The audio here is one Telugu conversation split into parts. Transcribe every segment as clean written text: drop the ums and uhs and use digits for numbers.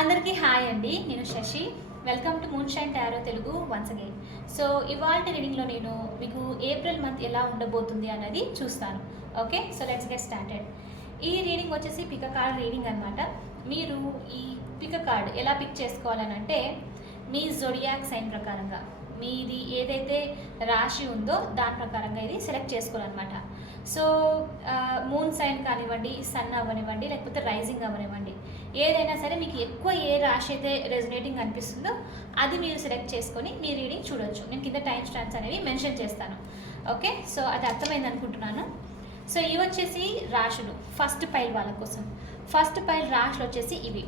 అందరికీ హాయ్ అండి. నేను Shashi. Welcome to Moonshine tarot Telugu once again. So ఇవాళ రీడింగ్లో నేను మీకు ఏప్రిల్ మంత్ ఎలా ఉండబోతుంది అన్నది చూస్తాను. Okay, so let's get started. ఈ రీడింగ్ వచ్చేసి పిక్ అ కార్డ్ రీడింగ్ అనమాట. మీరు ఈ పిక్ అ కార్డ్ ఎలా పిక్ చేసుకోవాలనంటే మీ జొడియాక్ సైన్ ప్రకారంగా మీది ఏదైతే రాశి ఉందో దాని ప్రకారంగా ఇది సెలెక్ట్ చేసుకోవాలన్నమాట. సో మూన్ సైన్ కానివ్వండి, సన్ అవ్వనివ్వండి, లేకపోతే రైజింగ్ అవ్వనివ్వండి, ఏదైనా సరే మీకు ఎక్కువ ఏ రాశి అయితే రెజొనేటింగ్ అనిపిస్తుందో అది మీరు సెలెక్ట్ చేసుకొని మీ రీడింగ్ చూడొచ్చు. నేను కింద టైం స్టాంప్స్ అనేవి మెన్షన్ చేస్తాను. ఓకే, సో అది అర్థమైంది అనుకుంటున్నాను. సో ఇవి వచ్చేసి రాశులు. ఫస్ట్ పైల్ వాళ్ళ కోసం ఫస్ట్ పైల్ రాశులు వచ్చేసి ఇవి: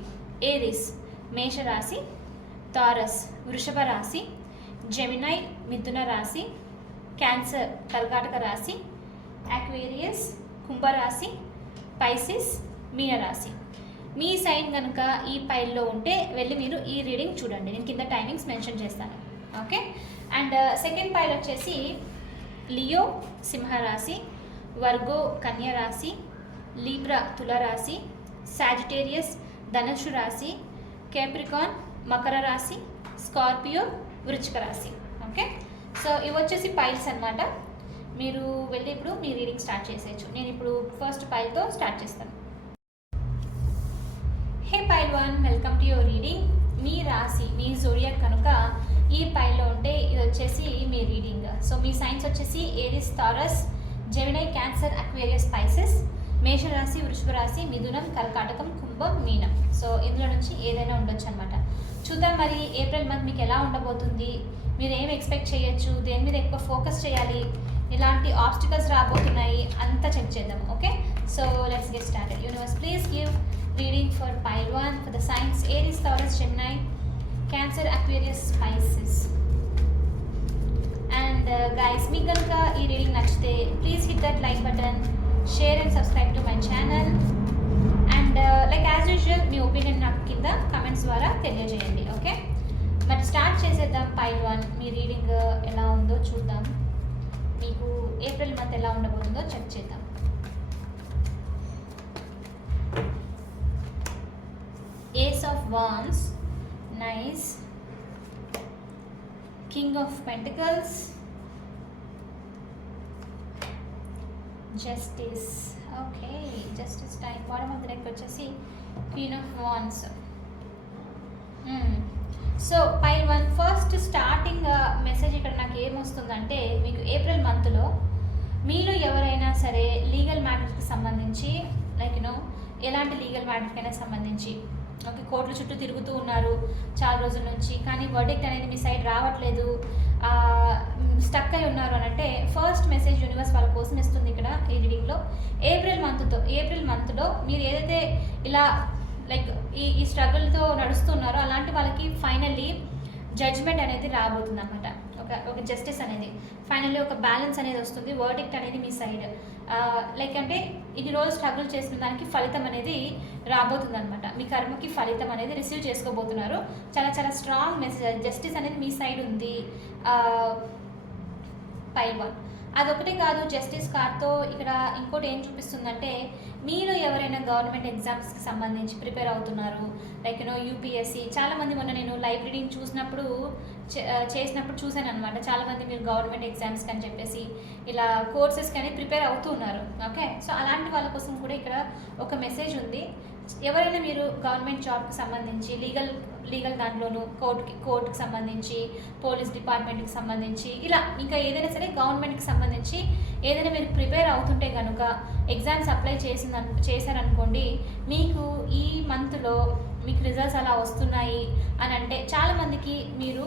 ఏరిస్ మేషరాశి, టారస్ వృషభ రాశి, జెమినై మిథున రాశి, క్యాన్సర్ కర్కాటక రాశి, అక్వేరియస్ కుంభరాశి, పైసిస్ మీనరాశి. మీ సైన్ కనుక ఈ పైల్లో ఉంటే వెళ్ళి మీరు ఈ రీడింగ్ చూడండి. నేను కింద టైమింగ్స్ మెన్షన్ చేస్తాను. ఓకే, అండ్ సెకండ్ పైల్ వచ్చేసి లియో సింహరాశి, వర్గో కన్య రాశి, లీబ్రా తులరాశి, సాజిటేరియస్ ధనుషు రాశి, కేప్రికాన్ మకర రాశి, స్కార్పియో వృశ్చిక రాశి. ఓకే, సో ఇవి వచ్చేసి పైల్స్ అనమాట. మీరు వెళ్ళి ఇప్పుడు మీ రీడింగ్ స్టార్ట్ చేసేయచ్చు. నేను ఇప్పుడు ఫస్ట్ పైల్తో స్టార్ట్ చేస్తాను. Hey pile 1, welcome to your reading. మీ రాశి మీ జోడియాక్ కనుక ఈ పైల్లో ఉంటే ఇది వచ్చేసి మీ రీడింగ్. సో మీ సైన్స్ వచ్చేసి Aries Taurus, Gemini Cancer Aquarius Pisces, మేషరాశి వృషభ రాశి, మిథునం కర్కాటకం కుంభం మీనం. సో ఇందులో నుంచి ఏదైనా ఉండొచ్చు అనమాట. చూద్దాం మరి ఏప్రిల్ మంత్ మీకు ఎలా ఉండబోతుంది, మీరు ఏం ఎక్స్పెక్ట్ చేయొచ్చు, దేని మీద ఎక్కువ ఫోకస్ చేయాలి, ఇలాంటి ఆబ్స్టికల్స్ రాబోతున్నాయి అంతా చెక్ చేద్దాం. Okay, so let's get started. Universe please give reading for pile 1 for the science Aries Taurus Gemini Cancer Aquarius spices. And guys, మీకు కనుక ఈ రీడింగ్ నచ్చితే please hit that like button, share and subscribe to my channel. And like as usual me opinion నాకు కింద కమెంట్స్ ద్వారా తెలియజేయండి. ఓకే, మరి స్టార్ట్ చేసేద్దాం. పైల్ 1 మీ రీడింగ్ ఎలా ఉందో చూద్దాం. మీకు ఏప్రిల్ మంత్ ఎలా ఉండబోతుందో చెక్ చేద్దాం. Ace of wands, nice, king of pentacles, justice. Okay, justice time. Bottom of the deck వచ్చేసి queen of wands. So pile 1 first starting message ఇక్కడ నాకు ఏమొస్తుందంటే, మీకు ఏప్రిల్ మంత్లో మీలో ఎవరైనా సరే లీగల్ మ్యాటర్స్కి సంబంధించి లైక్ ఎలాంటి లీగల్ మ్యాటర్కైనా సంబంధించి ఓకే కోర్టుల చుట్టూ తిరుగుతూ ఉన్నారు చాలా రోజుల నుంచి, కానీ వర్డిక్ట్ అనేది మీ సైడ్ రావట్లేదు, స్టక్ అయి ఉన్నారు అని అంటే ఫస్ట్ మెసేజ్ యూనివర్స్ వాళ్ళ కోసం ఇస్తుంది ఇక్కడ ఈ రీడింగ్లో. ఏప్రిల్ మంత్లో మీరు ఏదైతే ఇలా లైక్ ఈ స్ట్రగుల్తో నడుస్తున్నారో అలాంటి వాళ్ళకి ఫైనల్లీ జడ్జ్మెంట్ అనేది రాబోతుంది అనమాట. ఒక జస్టిస్ అనేది ఫైనల్లీ ఒక బ్యాలెన్స్ అనేది వస్తుంది, వర్డిక్ట్ అనేది మీ సైడ్. లైక్ అంటే ఇన్ని రోజులు స్ట్రగుల్ చేసిన దానికి ఫలితం అనేది రాబోతుంది అనమాట. మీ కర్మకి ఫలితం అనేది రిసీవ్ చేసుకోబోతున్నారు. చాలా చాలా స్ట్రాంగ్ మెసేజ్, జస్టిస్ అనేది మీ సైడ్ ఉంది. పైల్ 1 అదొకటే కాదు, జస్టిస్ కార్డ్తో ఇక్కడ ఇంకోటి ఏం చూపిస్తుందంటే, మీరు ఎవరైనా గవర్నమెంట్ ఎగ్జామ్స్కి సంబంధించి ప్రిపేర్ అవుతున్నారు లైక్ యూపీఎస్సీ. చాలామంది మొన్న నేను లైవ్ రీడింగ్ చేసినప్పుడు చూశాను అనమాట. చాలామంది మీరు గవర్నమెంట్ ఎగ్జామ్స్కి అని చెప్పేసి ఇలా కోర్సెస్కి అని ప్రిపేర్ అవుతూ ఉన్నారు. ఓకే, సో అలాంటి వాళ్ళ కోసం కూడా ఇక్కడ ఒక మెసేజ్ ఉంది. ఎవరైనా మీరు గవర్నమెంట్ జాబ్కి సంబంధించి లీగల్ దాంట్లోనూ కోర్టుకి సంబంధించి, పోలీస్ డిపార్ట్మెంట్కి సంబంధించి, ఇలా ఇంకా ఏదైనా సరే గవర్నమెంట్కి సంబంధించి ఏదైనా మీరు ప్రిపేర్ అవుతుంటే కనుక ఎగ్జామ్స్ అప్లై చేశారనుకోండి, మీకు ఈ మంత్లో మీకు రిజల్ట్స్ అలా వస్తున్నాయి అని అంటే చాలామందికి మీరు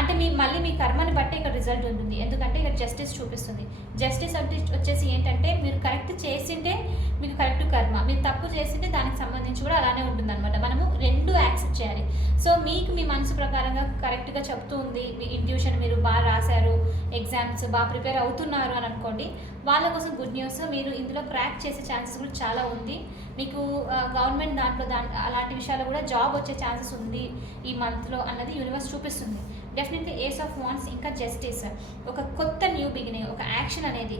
అంటే మళ్ళీ మీ కర్మని బట్టి ఇక్కడ రిజల్ట్ ఉంటుంది. ఎందుకంటే ఇక్కడ జస్టిస్ చూపిస్తుంది. జస్టిస్ వచ్చేసి ఏంటంటే, మీరు కరెక్ట్ చేసింటే మీకు కరెక్ట్ కర్మ, మీరు తప్పు చేసింటే దానికి సంబంధించి కూడా అలానే ఉంటుంది అనమాట. మనము రెండు యాక్సెప్ట్ చేయాలి. సో మీకు మీ మనసు ప్రకారంగా కరెక్ట్గా చెప్తూ ఉంది, మీ ఇంట్యూషన్, మీరు బాగా రాశారు, ఎగ్జామ్స్ బాగా ప్రిపేర్ అవుతున్నారు అని అనుకోండి, వాళ్ళ కోసం గుడ్ న్యూస్. మీరు ఇందులో క్రాక్ చేసే ఛాన్సెస్ కూడా చాలా ఉంది. మీకు గవర్నమెంట్ దాంట్లో అలాంటి విషయాల్లో కూడా జాబ్ వచ్చే ఛాన్సెస్ ఉంది ఈ మంత్లో అన్నది యూనివర్స్ చూపిస్తుంది. డెఫినెట్లీ ఏస్ ఆఫ్ వాండ్స్ ఇంకా జస్టిస్, ఒక కొత్త న్యూ బిగినింగ్, ఒక యాక్షన్ అనేది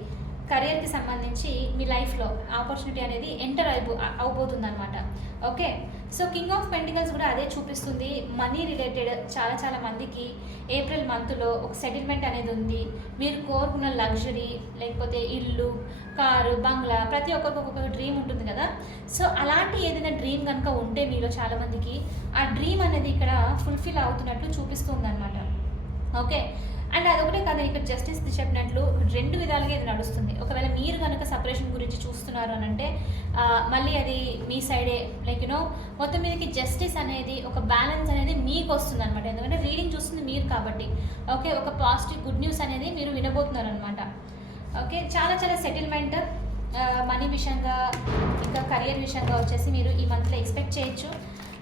కెరియర్కి సంబంధించి మీ లైఫ్లో ఆపర్చునిటీ అనేది ఎంటర్ అవబోతుంది అనమాట. Okay, so king of pentacles కూడా అదే చూపిస్తుంది. మనీ రిలేటెడ్ చాలా చాలా మందికి ఏప్రిల్ మంత్లో ఒక సెటిల్మెంట్ అనేది ఉంది. మీరు కోరుకున్న లగ్జరీ, లేకపోతే ఇల్లు, కారు, బంగ్లా, ప్రతి ఒక్కరికి ఒక్కొక్క డ్రీమ్ ఉంటుంది కదా. సో అలాంటి ఏదైనా డ్రీమ్ కనుక ఉంటే మీలో చాలామందికి ఆ డ్రీమ్ అనేది ఇక్కడ ఫుల్ఫిల్ అవుతున్నట్లు చూపిస్తుంది అనమాట. ఓకే, అండ్ అదొకటే కాదు, ఇక్కడ జస్టిస్ చెప్పినట్లు 2 విధాలుగా ఇది నడుస్తుంది. ఒకవేళ మీరు కనుక సపరేషన్ గురించి చూస్తున్నారు అని అంటే మళ్ళీ అది మీ సైడే, లైక్ మొత్తం మీదకి జస్టిస్ అనేది, ఒక బ్యాలెన్స్ అనేది మీకు వస్తుంది అనమాట. ఎందుకంటే రీడింగ్ చూస్తుంది మీరు కాబట్టి. ఓకే, ఒక పాజిటివ్ గుడ్ న్యూస్ అనేది మీరు వినబోతున్నారు అనమాట. ఓకే, చాలా చాలా సెటిల్మెంట్ మనీ విషయంగా, ఇంకా కెరియర్ విషయంగా వచ్చేసి మీరు ఈ మంత్లో ఎక్స్పెక్ట్ చేయొచ్చు.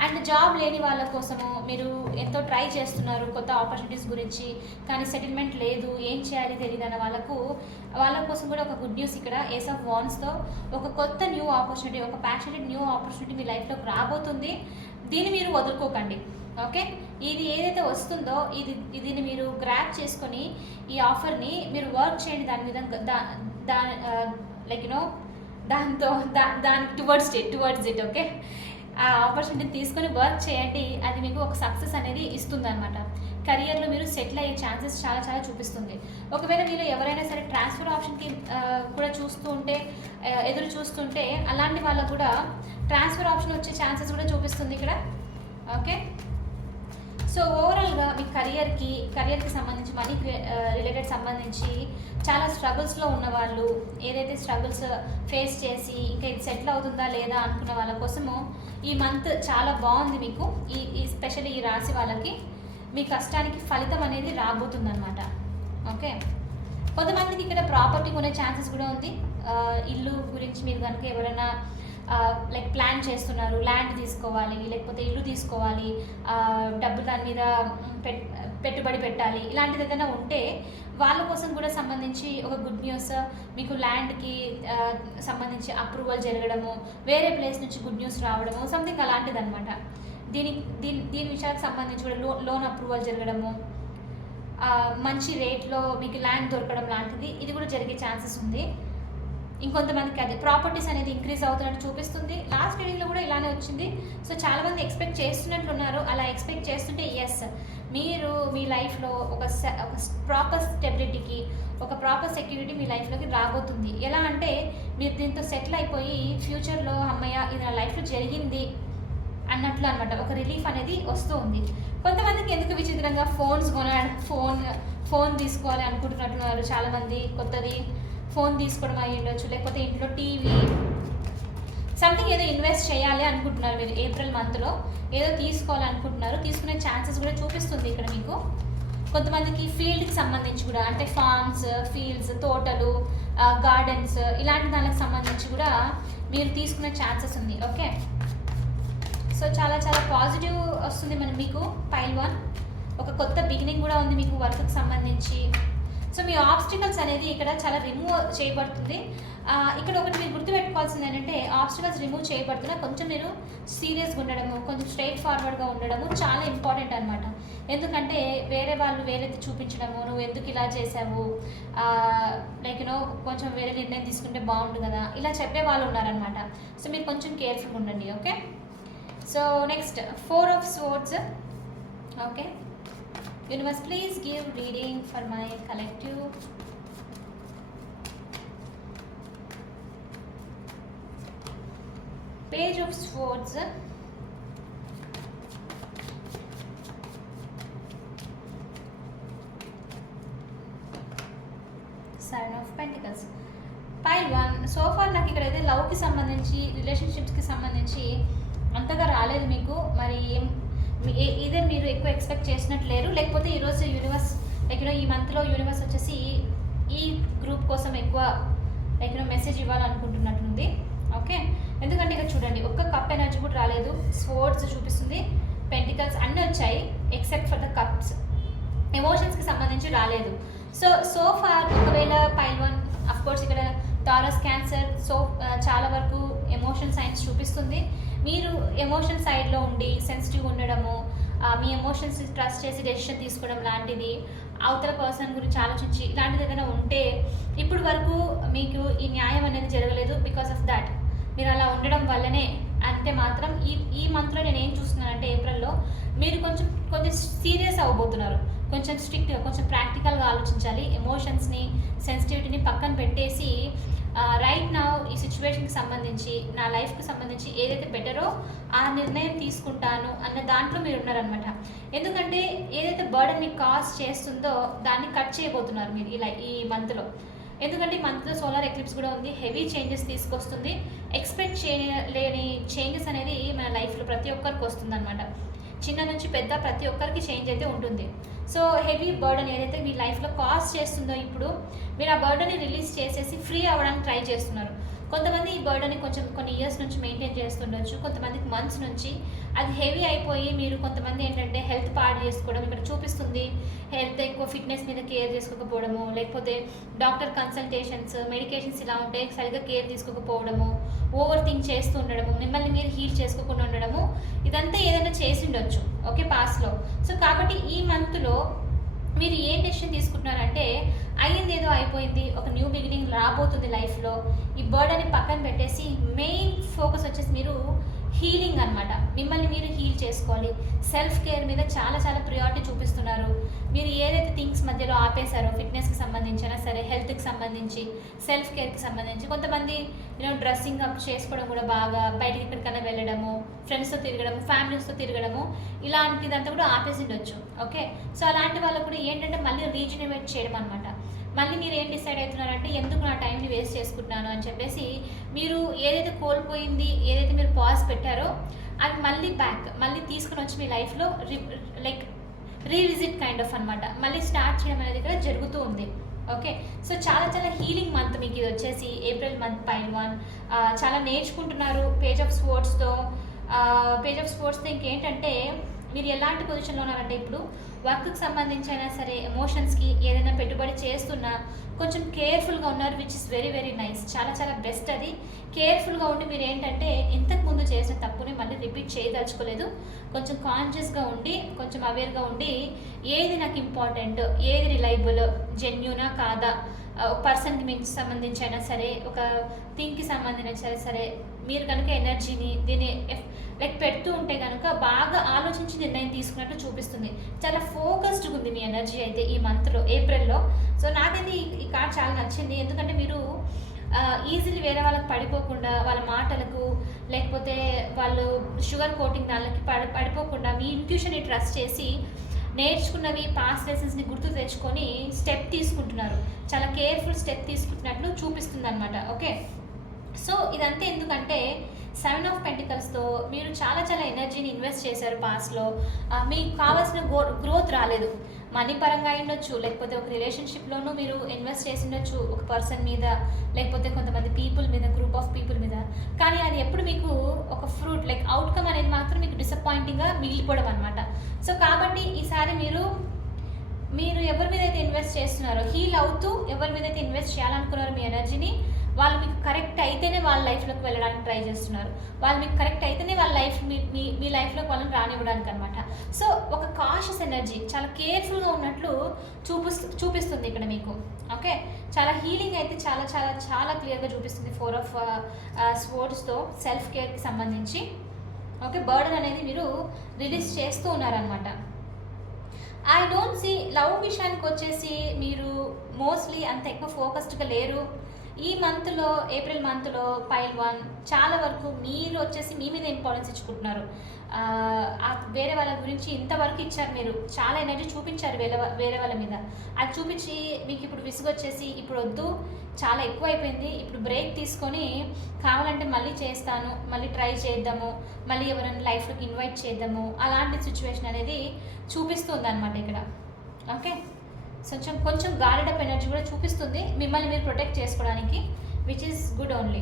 అండ్ జాబ్ లేని వాళ్ళ కోసము మీరు ఎంతో ట్రై చేస్తున్నారు కొత్త ఆపర్చునిటీస్ గురించి, కానీ సెటిల్మెంట్ లేదు, ఏం చేయాలి తెలియదు అన్న వాళ్ళ కోసం కూడా ఒక గుడ్ న్యూస్ ఇక్కడ ఏస్ ఆఫ్ వాన్స్తో ఒక కొత్త న్యూ ఆపర్చునిటీ, ఒక ప్యాషనేట్ న్యూ ఆపర్చునిటీ మీ లైఫ్లోకి రాబోతుంది. దీన్ని మీరు వదులుకోకండి. ఓకే, ఇది ఏదైతే వస్తుందో దీన్ని మీరు గ్రాప్ చేసుకొని ఈ ఆఫర్ని మీరు వర్క్ చేయండి దాని మీద, లైక్ దానికి టువర్డ్స్ ఇట్. ఓకే, ఆ ఆపర్చునిటీని తీసుకొని వర్క్ చేయండి, అది మీకు ఒక సక్సెస్ అనేది ఇస్తుంది అనమాట. కెరియర్లో మీరు సెటిల్ అయ్యే ఛాన్సెస్ చాలా చాలా చూపిస్తుంది. ఒకవేళ మీరు ఎవరైనా సరే ట్రాన్స్ఫర్ ఆప్షన్కి కూడా ఎదురు చూస్తుంటే అలాంటి వాళ్ళకు కూడా ట్రాన్స్ఫర్ ఆప్షన్ వచ్చే ఛాన్సెస్ కూడా చూపిస్తుంది ఇక్కడ. ఓకే, సో ఓవరాల్గా మీ కెరియర్కి సంబంధించి, మనీ రిలేటెడ్ సంబంధించి చాలా స్ట్రగుల్స్లో ఉన్నవాళ్ళు, ఏదైతే స్ట్రగుల్స్ ఫేస్ చేసి ఇంకా ఇది సెటిల్ అవుతుందా లేదా అనుకున్న వాళ్ళ కోసము ఈ మంత్ చాలా బాగుంది మీకు. ఈ స్పెషల్లీ ఈ రాశి వాళ్ళకి మీ కష్టానికి ఫలితం అనేది రాబోతుందన్నమాట. ఓకే, కొంతమందికి ఇక్కడ ప్రాపర్టీ కొనే ఛాన్సెస్ కూడా ఉంది. ఇల్లు గురించి మీరు కనుక ఎవరైనా లైక్ ప్లాన్ చేస్తున్నారు, ల్యాండ్ తీసుకోవాలి, లేకపోతే ఇల్లు తీసుకోవాలి, డబ్బు దాని మీద పెట్టుబడి పెట్టాలి, ఇలాంటిది ఏదైనా ఉంటే వాళ్ళ కోసం కూడా సంబంధించి ఒక గుడ్ న్యూస్. మీకు ల్యాండ్కి సంబంధించి అప్రూవల్ జరగడము, వేరే ప్లేస్ నుంచి గుడ్ న్యూస్ రావడము, సంథింగ్ అలాంటిది అనమాట. దీని విషయానికి సంబంధించి కూడా లోన్ అప్రూవల్ జరగడము, మంచి రేట్లో మీకు ల్యాండ్ దొరకడం లాంటిది, ఇది కూడా జరిగే ఛాన్సెస్ ఉంది. ఇంకొంతమందికి అది ప్రాపర్టీస్ అనేది ఇంక్రీజ్ అవుతున్నట్టు చూపిస్తుంది. లాస్ట్ రీడింగ్లో కూడా ఇలానే వచ్చింది. సో చాలామంది ఎక్స్పెక్ట్ చేస్తున్నట్లున్నారు. అలా ఎక్స్పెక్ట్ చేస్తుంటే ఎస్, మీరు మీ లైఫ్లో ఒక ప్రాపర్ స్టెబిలిటీకి, ఒక ప్రాపర్ సెక్యూరిటీ మీ లైఫ్లోకి రాబోతుంది. ఎలా అంటే మీరు దీంతో సెటిల్ అయిపోయి ఫ్యూచర్లో అమ్మయ్య ఇది నా లైఫ్లో జరిగింది అన్నట్లు అనమాట, ఒక రిలీఫ్ అనేది వస్తూ ఉంది. కొంతమందికి ఎందుకు విచిత్రంగా ఫోన్ తీసుకోవాలి అనుకుంటున్నట్లున్నారు చాలామంది. కొత్తది ఫోన్ తీసుకోవడం అయ్యి ఉండొచ్చు, లేకపోతే ఇంట్లో టీవీ, సంథింగ్ ఏదో ఇన్వెస్ట్ చేయాలి అనుకుంటున్నారు మీరు. ఏప్రిల్ మంత్లో ఏదో తీసుకోవాలనుకుంటున్నారు, తీసుకునే ఛాన్సెస్ కూడా చూపిస్తుంది ఇక్కడ మీకు. కొంతమందికి ఫీల్డ్కి సంబంధించి కూడా, అంటే ఫార్మ్స్, ఫీల్డ్స్, తోటలు, గార్డెన్స్, ఇలాంటి దానికి సంబంధించి కూడా మీరు తీసుకునే ఛాన్సెస్ ఉంది. ఓకే, సో చాలా చాలా పాజిటివ్ వస్తుంది మీకు పైల్ 1. ఒక కొత్త బిగినింగ్ కూడా ఉంది మీకు వర్క్కి సంబంధించి. సో మీ ఆబ్స్టికల్స్ అనేది ఇక్కడ చాలా రిమూవ్ చేయబడుతుంది. ఇక్కడ ఒకటి మీరు గుర్తుపెట్టుకోవాల్సింది ఏంటంటే, ఆబ్స్టికల్స్ రిమూవ్ చేయబడుతున్నా కొంచెం మీరు సీరియస్గా ఉండడము, కొంచెం స్ట్రైట్ ఫార్వర్డ్గా ఉండడము చాలా ఇంపార్టెంట్ అనమాట. ఎందుకంటే వేరే వాళ్ళు వేరేది చూపించడము, నువ్వు ఎందుకు ఇలా చేసావు, లైక్ కొంచెం వేరే నిర్ణయం తీసుకుంటే బాగుండు కదా, ఇలా చెప్పే వాళ్ళు ఉన్నారనమాట. సో మీరు కొంచెం కేర్ఫుల్గా ఉండండి. Okay, so next 4 of Swords. Okay, Universe, please give reading for my collective. Page of Swords. Seven of Pentacles. Pile 1. So far నాకు ఇక్కడ అయితే లవ్కి సంబంధించి, రిలేషన్షిప్స్కి సంబంధించి అంతగా రాలేదు మీకు. మరి ఇదే మీరు ఎక్కువ ఎక్స్పెక్ట్ చేసినట్టు లేరు, లేకపోతే ఈరోజు యూనివర్స్ లైక్ ఈ మంత్లో యూనివర్స్ వచ్చేసి ఈ గ్రూప్ కోసం ఎక్కువ లైక్ మెసేజ్ ఇవ్వాలనుకుంటున్నట్లుంది. ఓకే, ఎందుకంటే ఇక్కడ చూడండి, ఒక్క కప్ ఎనర్జీ కూడా రాలేదు. స్వోర్డ్స్ చూపిస్తుంది, పెంటికల్స్ అన్నీ వచ్చాయి ఎక్సెప్ట్ ఫర్ ద కప్స్. ఎమోషన్స్కి సంబంధించి రాలేదు. సో ఫార్ ఒకవేళ పైల్ 1 అఫ్కోర్స్ ఇక్కడ టారస్, క్యాన్సర్, సో చాలా వరకు ఎమోషన్ సైన్స్ చూపిస్తుంది. మీరు ఎమోషన్ సైడ్లో ఉండి సెన్సిటివ్ ఉండడము, మీ ఎమోషన్స్ ట్రస్ట్ చేసి డెసిషన్ తీసుకోవడం లాంటిది, అవతల పర్సన్ గురించి ఆలోచించి ఇలాంటిది ఏదైనా ఉంటే ఇప్పుడు వరకు మీకు ఈ న్యాయం అనేది జరగలేదు. బికాస్ ఆఫ్ దాట్ మీరు అలా ఉండడం వల్లనే అంటే మాత్రం ఈ మంత్లో నేను ఏం చూస్తున్నానంటే ఏప్రిల్లో మీరు కొంచెం సీరియస్ అవ్వబోతున్నారు. కొంచెం స్ట్రిక్ట్గా, కొంచెం ప్రాక్టికల్గా ఆలోచించాలి. ఎమోషన్స్ని, సెన్సిటివిటీని పక్కన పెట్టేసి రైట్ నౌ ఈ సిచ్యువేషన్కి సంబంధించి, నా లైఫ్కి సంబంధించి ఏదైతే బెటరో ఆ నిర్ణయం తీసుకుంటాను అన్న దాంట్లో మీరు ఉన్నారనమాట. ఎందుకంటే ఏదైతే బర్డన్ మీకు కాజ్ చేస్తుందో దాన్ని కట్ చేయబోతున్నారు మీరు ఈ మంత్లో. ఎందుకంటే ఈ మంత్లో సోలార్ ఎక్లిప్స్ కూడా ఉంది, హెవీ చేంజెస్ తీసుకొస్తుంది. ఎక్స్పెక్ట్ చేయలేని చేంజెస్ అనేది మన లైఫ్లో ప్రతి ఒక్కరికి వస్తుంది అనమాట. చిన్న నుంచి పెద్ద ప్రతి ఒక్కరికి చేంజ్ అయితే ఉంటుంది. సో హెవీ బర్డన్ ఏదైతే మీ లైఫ్లో కాజ్ చేస్తుందో ఇప్పుడు మీరు ఆ బర్డన్ని రిలీజ్ చేసేసి ఫ్రీ అవ్వడానికి ట్రై చేస్తున్నారు. కొంతమంది ఈ బర్డన్ని కొన్ని ఇయర్స్ నుంచి మెయింటైన్ చేస్తుండొచ్చు, కొంతమందికి మంత్స్ నుంచి. అది హెవీ అయిపోయి మీరు కొంతమంది ఏంటంటే హెల్త్ పాడు చేసుకోవడం ఇక్కడ చూపిస్తుంది. హెల్త్ ఎక్కువ ఫిట్నెస్ మీద కేర్ చేసుకోకపోవడము, లేకపోతే డాక్టర్ కన్సల్టేషన్స్, మెడికేషన్స్ ఇలా ఉంటే సరిగ్గా కేర్ తీసుకోకపోవడము, ఓవర్ థింక్ చేస్తూ ఉండడము, మిమ్మల్ని మీరు హీల్ చేసుకోకుండా ఉండడము, ఇదంతా ఏదైనా చేసి ఉండొచ్చు ఓకే పాస్ట్లో. సో కాబట్టి ఈ మంత్లో మీరు ఏం డెసిషన్ తీసుకుంటున్నారంటే అయ్యింది ఏదో అయిపోయింది, ఒక న్యూ బిగినింగ్ రాబోతుంది లైఫ్లో. ఈ బర్డన్ని పక్కన పెట్టేసి మెయిన్ ఫోకస్ వచ్చేసి మీరు హీలింగ్ అనమాట. మిమ్మల్ని మీరు హీల్ చేసుకోవాలి. సెల్ఫ్ కేర్ మీద చాలా చాలా ప్రియారిటీ చూపిస్తున్నారు. మీరు ఏదైతే థింగ్స్ మధ్యలో ఆపేశారో, ఫిట్నెస్కి సంబంధించినా సరే, హెల్త్కి సంబంధించి, సెల్ఫ్ కేర్కి సంబంధించి, కొంతమంది డ్రెస్సింగ్ అప్ చేసుకోవడం కూడా బాగా, బయటికి ఎక్కడికైనా వెళ్ళడము, ఫ్రెండ్స్తో తిరగడము, ఫ్యామిలీస్తో తిరగడము, ఇలాంటిదంతా కూడా ఆపేసి ఉండొచ్చు ఓకే. సో అలాంటి వాళ్ళకు కూడా ఏంటంటే మళ్ళీ రీజనరేట్ చేయడం అనమాట. మళ్ళీ మీరు ఏం డిసైడ్ అవుతున్నారంటే ఎందుకు నా టైంని వేస్ట్ చేసుకుంటున్నాను అని చెప్పేసి మీరు ఏదైతే కోల్పోయింది, ఏదైతే మీరు పాజ్ పెట్టారో అది మళ్ళీ తీసుకుని వచ్చి మీ లైఫ్లో రీవిజిట్ కైండ్ ఆఫ్ అనమాట, మళ్ళీ స్టార్ట్ చేయడం అనేది ఇక్కడ జరుగుతూ ఉంది ఓకే. సో చాలా చాలా హీలింగ్ మంత్ మీకు ఇది వచ్చేసి ఏప్రిల్ మంత్ పైల్ 1 చాలా నేర్చుకుంటున్నారు. పేజ్ ఆఫ్ స్పోర్ట్స్తో ఇంకేంటంటే మీరు ఎలాంటి పొజిషన్లో ఉన్నారంటే ఇప్పుడు వర్క్కి సంబంధించి అయినా సరే, ఎమోషన్స్కి ఏదైనా పెట్టుబడి చేస్తున్నా కొంచెం కేర్ఫుల్గా ఉన్నారు, which is very very nice. చాలా చాలా బెస్ట్ అది. కేర్ఫుల్గా ఉండి మీరు ఏంటంటే ఇంతకుముందు చేసిన తప్పుని మళ్ళీ రిపీట్ చేయదలుచుకోలేదు. కొంచెం కాన్షియస్గా ఉండి, కొంచెం అవేర్గా ఉండి ఏది నాకు ఇంపార్టెంట్, ఏది రిలయబుల్, జెన్యూనా కాదా, ఒక పర్సన్కి మీకు సంబంధించి అయినా సరే, ఒక థింగ్కి సంబంధించిన సరే, మీరు కనుక ఎనర్జీని దీన్ని పెడుతూ ఉంటే కనుక బాగా ఆలోచించి నిర్ణయం తీసుకున్నట్టు చూపిస్తుంది. చాలా ఫోకస్డ్గా ఉంది మీ ఎనర్జీ అయితే ఈ మంత్లో, ఏప్రిల్లో. సో నాకైతే ఈ కార్డ్ చాలా నచ్చింది. ఎందుకంటే మీరు ఈజీలీ వేరే వాళ్ళకి పడిపోకుండా, వాళ్ళ మాటలకు లేకపోతే వాళ్ళు షుగర్ కోటింగ్ దానికి పడిపోకుండా మీ ఇంట్యూషన్ని ట్రస్ట్ చేసి నేర్చుకున్నవి, పాస్ట్ లెసన్స్ని గుర్తు తెచ్చుకొని స్టెప్ తీసుకుంటున్నారు. చాలా కేర్ఫుల్ స్టెప్ తీసుకుంటున్నట్లు చూపిస్తుంది అనమాట ఓకే. సో ఇదంతా ఎందుకంటే 7 ఆఫ్ పెంటికల్స్తో మీరు చాలా చాలా ఎనర్జీని ఇన్వెస్ట్ చేశారు పాస్ట్లో. మీకు కావాల్సిన గ్రోత్ రాలేదు. మనీ పరంగా అయ్యుండొచ్చు, లేకపోతే ఒక రిలేషన్షిప్లోనూ మీరు ఇన్వెస్ట్ చేసి ఉండొచ్చు, ఒక పర్సన్ మీద, లేకపోతే కొంతమంది పీపుల్ మీద, గ్రూప్ ఆఫ్ పీపుల్ మీద. కానీ అది ఎప్పుడు మీకు ఒక ఫ్రూట్ అవుట్కమ్ అనేది మాత్రం మీకు డిసప్పాయింటింగ్గా మిగిలిపోవడం అనమాట. సో కాబట్టి ఈసారి మీరు ఎవరి మీద అయితే ఇన్వెస్ట్ చేస్తున్నారో, హీల్ అవుతూ ఎవరి మీద అయితే ఇన్వెస్ట్ చేయాలనుకున్నారో మీ ఎనర్జీని, వాళ్ళు మీకు కరెక్ట్ అయితేనే వాళ్ళ లైఫ్లోకి వెళ్ళడానికి ట్రై చేస్తున్నారు. వాళ్ళు మీకు కరెక్ట్ అయితేనే వాళ్ళ లైఫ్ మీ లైఫ్లోకి వాళ్ళని రానివ్వడానికి అనమాట. సో ఒక కాషియస్ ఎనర్జీ, చాలా కేర్ఫుల్గా ఉన్నట్లు చూపిస్తుంది ఇక్కడ మీకు ఓకే. చాలా హీలింగ్ అయితే చాలా చాలా చాలా క్లియర్గా చూపిస్తుంది 4 ఆఫ్ స్పోర్ట్స్తో సెల్ఫ్ కేర్కి సంబంధించి ఓకే. బర్డన్ అనేది మీరు రిలీజ్ చేస్తూ ఉన్నారనమాట. ఐ డోంట్ సీ లవ్ విషయానికి వచ్చేసి మీరు మోస్ట్లీ అంత ఎక్కువ ఫోకస్డ్గా లేరు ఈ మంత్లో. ఏప్రిల్ మంత్లో పైల్ 1 చాలా వరకు మీరు వచ్చేసి మీ మీద ఇంపార్టెన్స్ ఇచ్చుకుంటున్నారు. వేరే వాళ్ళ గురించి ఇంతవరకు ఇచ్చారు, మీరు చాలా ఎనర్జీ చూపించారు వేరే వాళ్ళ మీద. అది చూపించి మీకు ఇప్పుడు విసుగొచ్చేసి ఇప్పుడు వద్దు, చాలా ఎక్కువ అయిపోయింది, ఇప్పుడు బ్రేక్ తీసుకొని కావాలంటే మళ్ళీ చేస్తాను, మళ్ళీ ట్రై చేద్దాము, మళ్ళీ ఎవరైనా లైఫ్లోకి ఇన్వైట్ చేద్దాము, అలాంటి సిచ్యువేషన్ అనేది చూపిస్తుంది అనమాట ఇక్కడ ఓకే. కొంచెం గార్డెడ్ అప్ ఎనర్జీ కూడా చూపిస్తుంది మిమ్మల్ని మీరు ప్రొటెక్ట్ చేసుకోవడానికి, which is good only.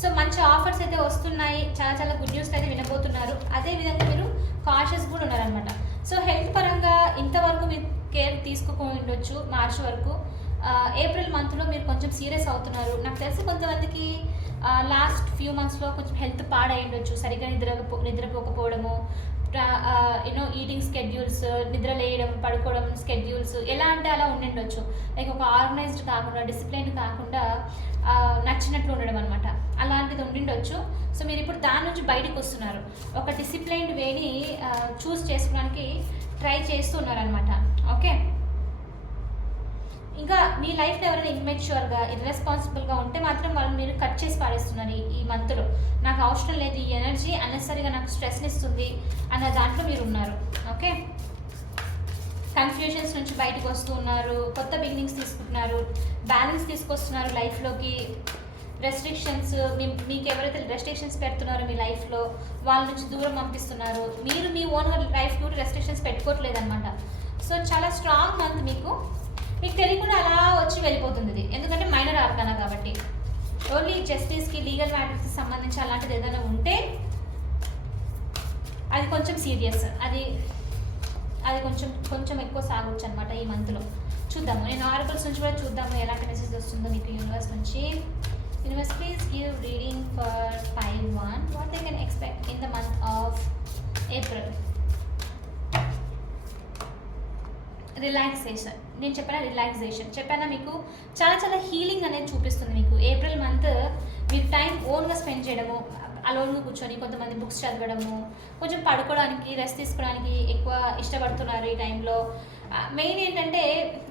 So మంచి ఆఫర్స్ అయితే వస్తున్నాయి, చాలా చాలా గుడ్ న్యూస్ అయితే వినబోతున్నారు. అదేవిధంగా మీరు కాషియస్ కూడా ఉన్నారనమాట. సో హెల్త్ పరంగా ఇంతవరకు మీరు కేర్ తీసుకోకుండా ఉండొచ్చు మార్చ్ వరకు. ఏప్రిల్ మంత్లో మీరు కొంచెం సీరియస్ అవుతున్నారు. నాకు తెలిసి కొంతమందికి లాస్ట్ ఫ్యూ మంత్స్లో కొంచెం హెల్త్ పాడై ఉండొచ్చు, సరిగ్గా నిద్రపోకపోవడము, ఈటింగ్ స్కెడ్యూల్స్, నిద్ర లేయడం పడుకోవడం స్కెడ్యూల్స్ ఎలా అంటే అలా ఉండిండొచ్చు. లైక్ ఒక ఆర్గనైజ్డ్ కాకుండా, డిసిప్లైన్ కాకుండా నచ్చినట్లు ఉండడం అనమాట, అలాంటిది ఉండిండొచ్చు. సో మీరు ఇప్పుడు దాని నుంచి బయటకు వస్తున్నారు, ఒక డిసిప్లైన్డ్ వేని చూస్ చేసుకోవడానికి ట్రై చేస్తున్నారనమాట. ఓకే, ఇంకా మీ లైఫ్లో ఎవరైనా ఇమ్మెచ్యూర్గా, ఇర్రెస్పాన్సిబుల్గా ఉంటే మాత్రం వాళ్ళని మీరు కట్ చేసి పారేస్తున్నారు ఈ మంత్లో. నాకు అవసరం లేదు, ఈ ఎనర్జీ అన్నెసరిగా నాకు స్ట్రెస్ని ఇస్తుంది అన్న దాంట్లో మీరు ఉన్నారు. ఓకే, కన్ఫ్యూజన్స్ నుంచి బయటకు వస్తూ ఉన్నారు, కొత్త బిగినింగ్స్ తీసుకుంటున్నారు, బ్యాలెన్స్ తీసుకొస్తున్నారు లైఫ్లోకి. రెస్ట్రిక్షన్స్, మీకు ఎవరైతే రెస్ట్రిక్షన్స్ పెడుతున్నారో మీ లైఫ్లో వాళ్ళ నుంచి దూరం పంపిస్తున్నారు. మీరు మీ ఓన్ లైఫ్ కూడా రెస్ట్రిక్షన్స్ పెట్టుకోవట్లేదు అనమాట. సో చాలా స్ట్రాంగ్ మంత్ మీకు తెలియకుండా అలా వచ్చి వెళ్ళిపోతుంది ఇది, ఎందుకంటే మైనర్ ఆర్కానా కాబట్టి. ఓన్లీ జస్టిస్కి, లీగల్ మ్యాటర్స్కి సంబంధించి అలాంటిది ఏదైనా ఉంటే అది కొంచెం సీరియస్, అది కొంచెం ఎక్కువ సాగొచ్చు అనమాట ఈ మంత్లో. చూద్దాము, నేను ఆర్కల్స్ నుంచి కూడా చూద్దాము ఎలాంటి మెసేజ్ వస్తుందో మీకు యూనివర్స్ నుంచి. Universe, please give reading for pile 1. What they can expect in the month of April. Relaxation, నేను చెప్పానా మీకు చాలా చాలా హీలింగ్ అనేది చూపిస్తుంది మీకు. ఏప్రిల్ మంత్ మీరు టైం ఓన్గా స్పెండ్ చేయడము, అలోన్గా కూర్చొని కొంతమంది బుక్స్ చదవడము, కొంచెం పడుకోవడానికి, రెస్ట్ తీసుకోవడానికి ఎక్కువ ఇష్టపడుతున్నారు ఈ టైంలో. మెయిన్ ఏంటంటే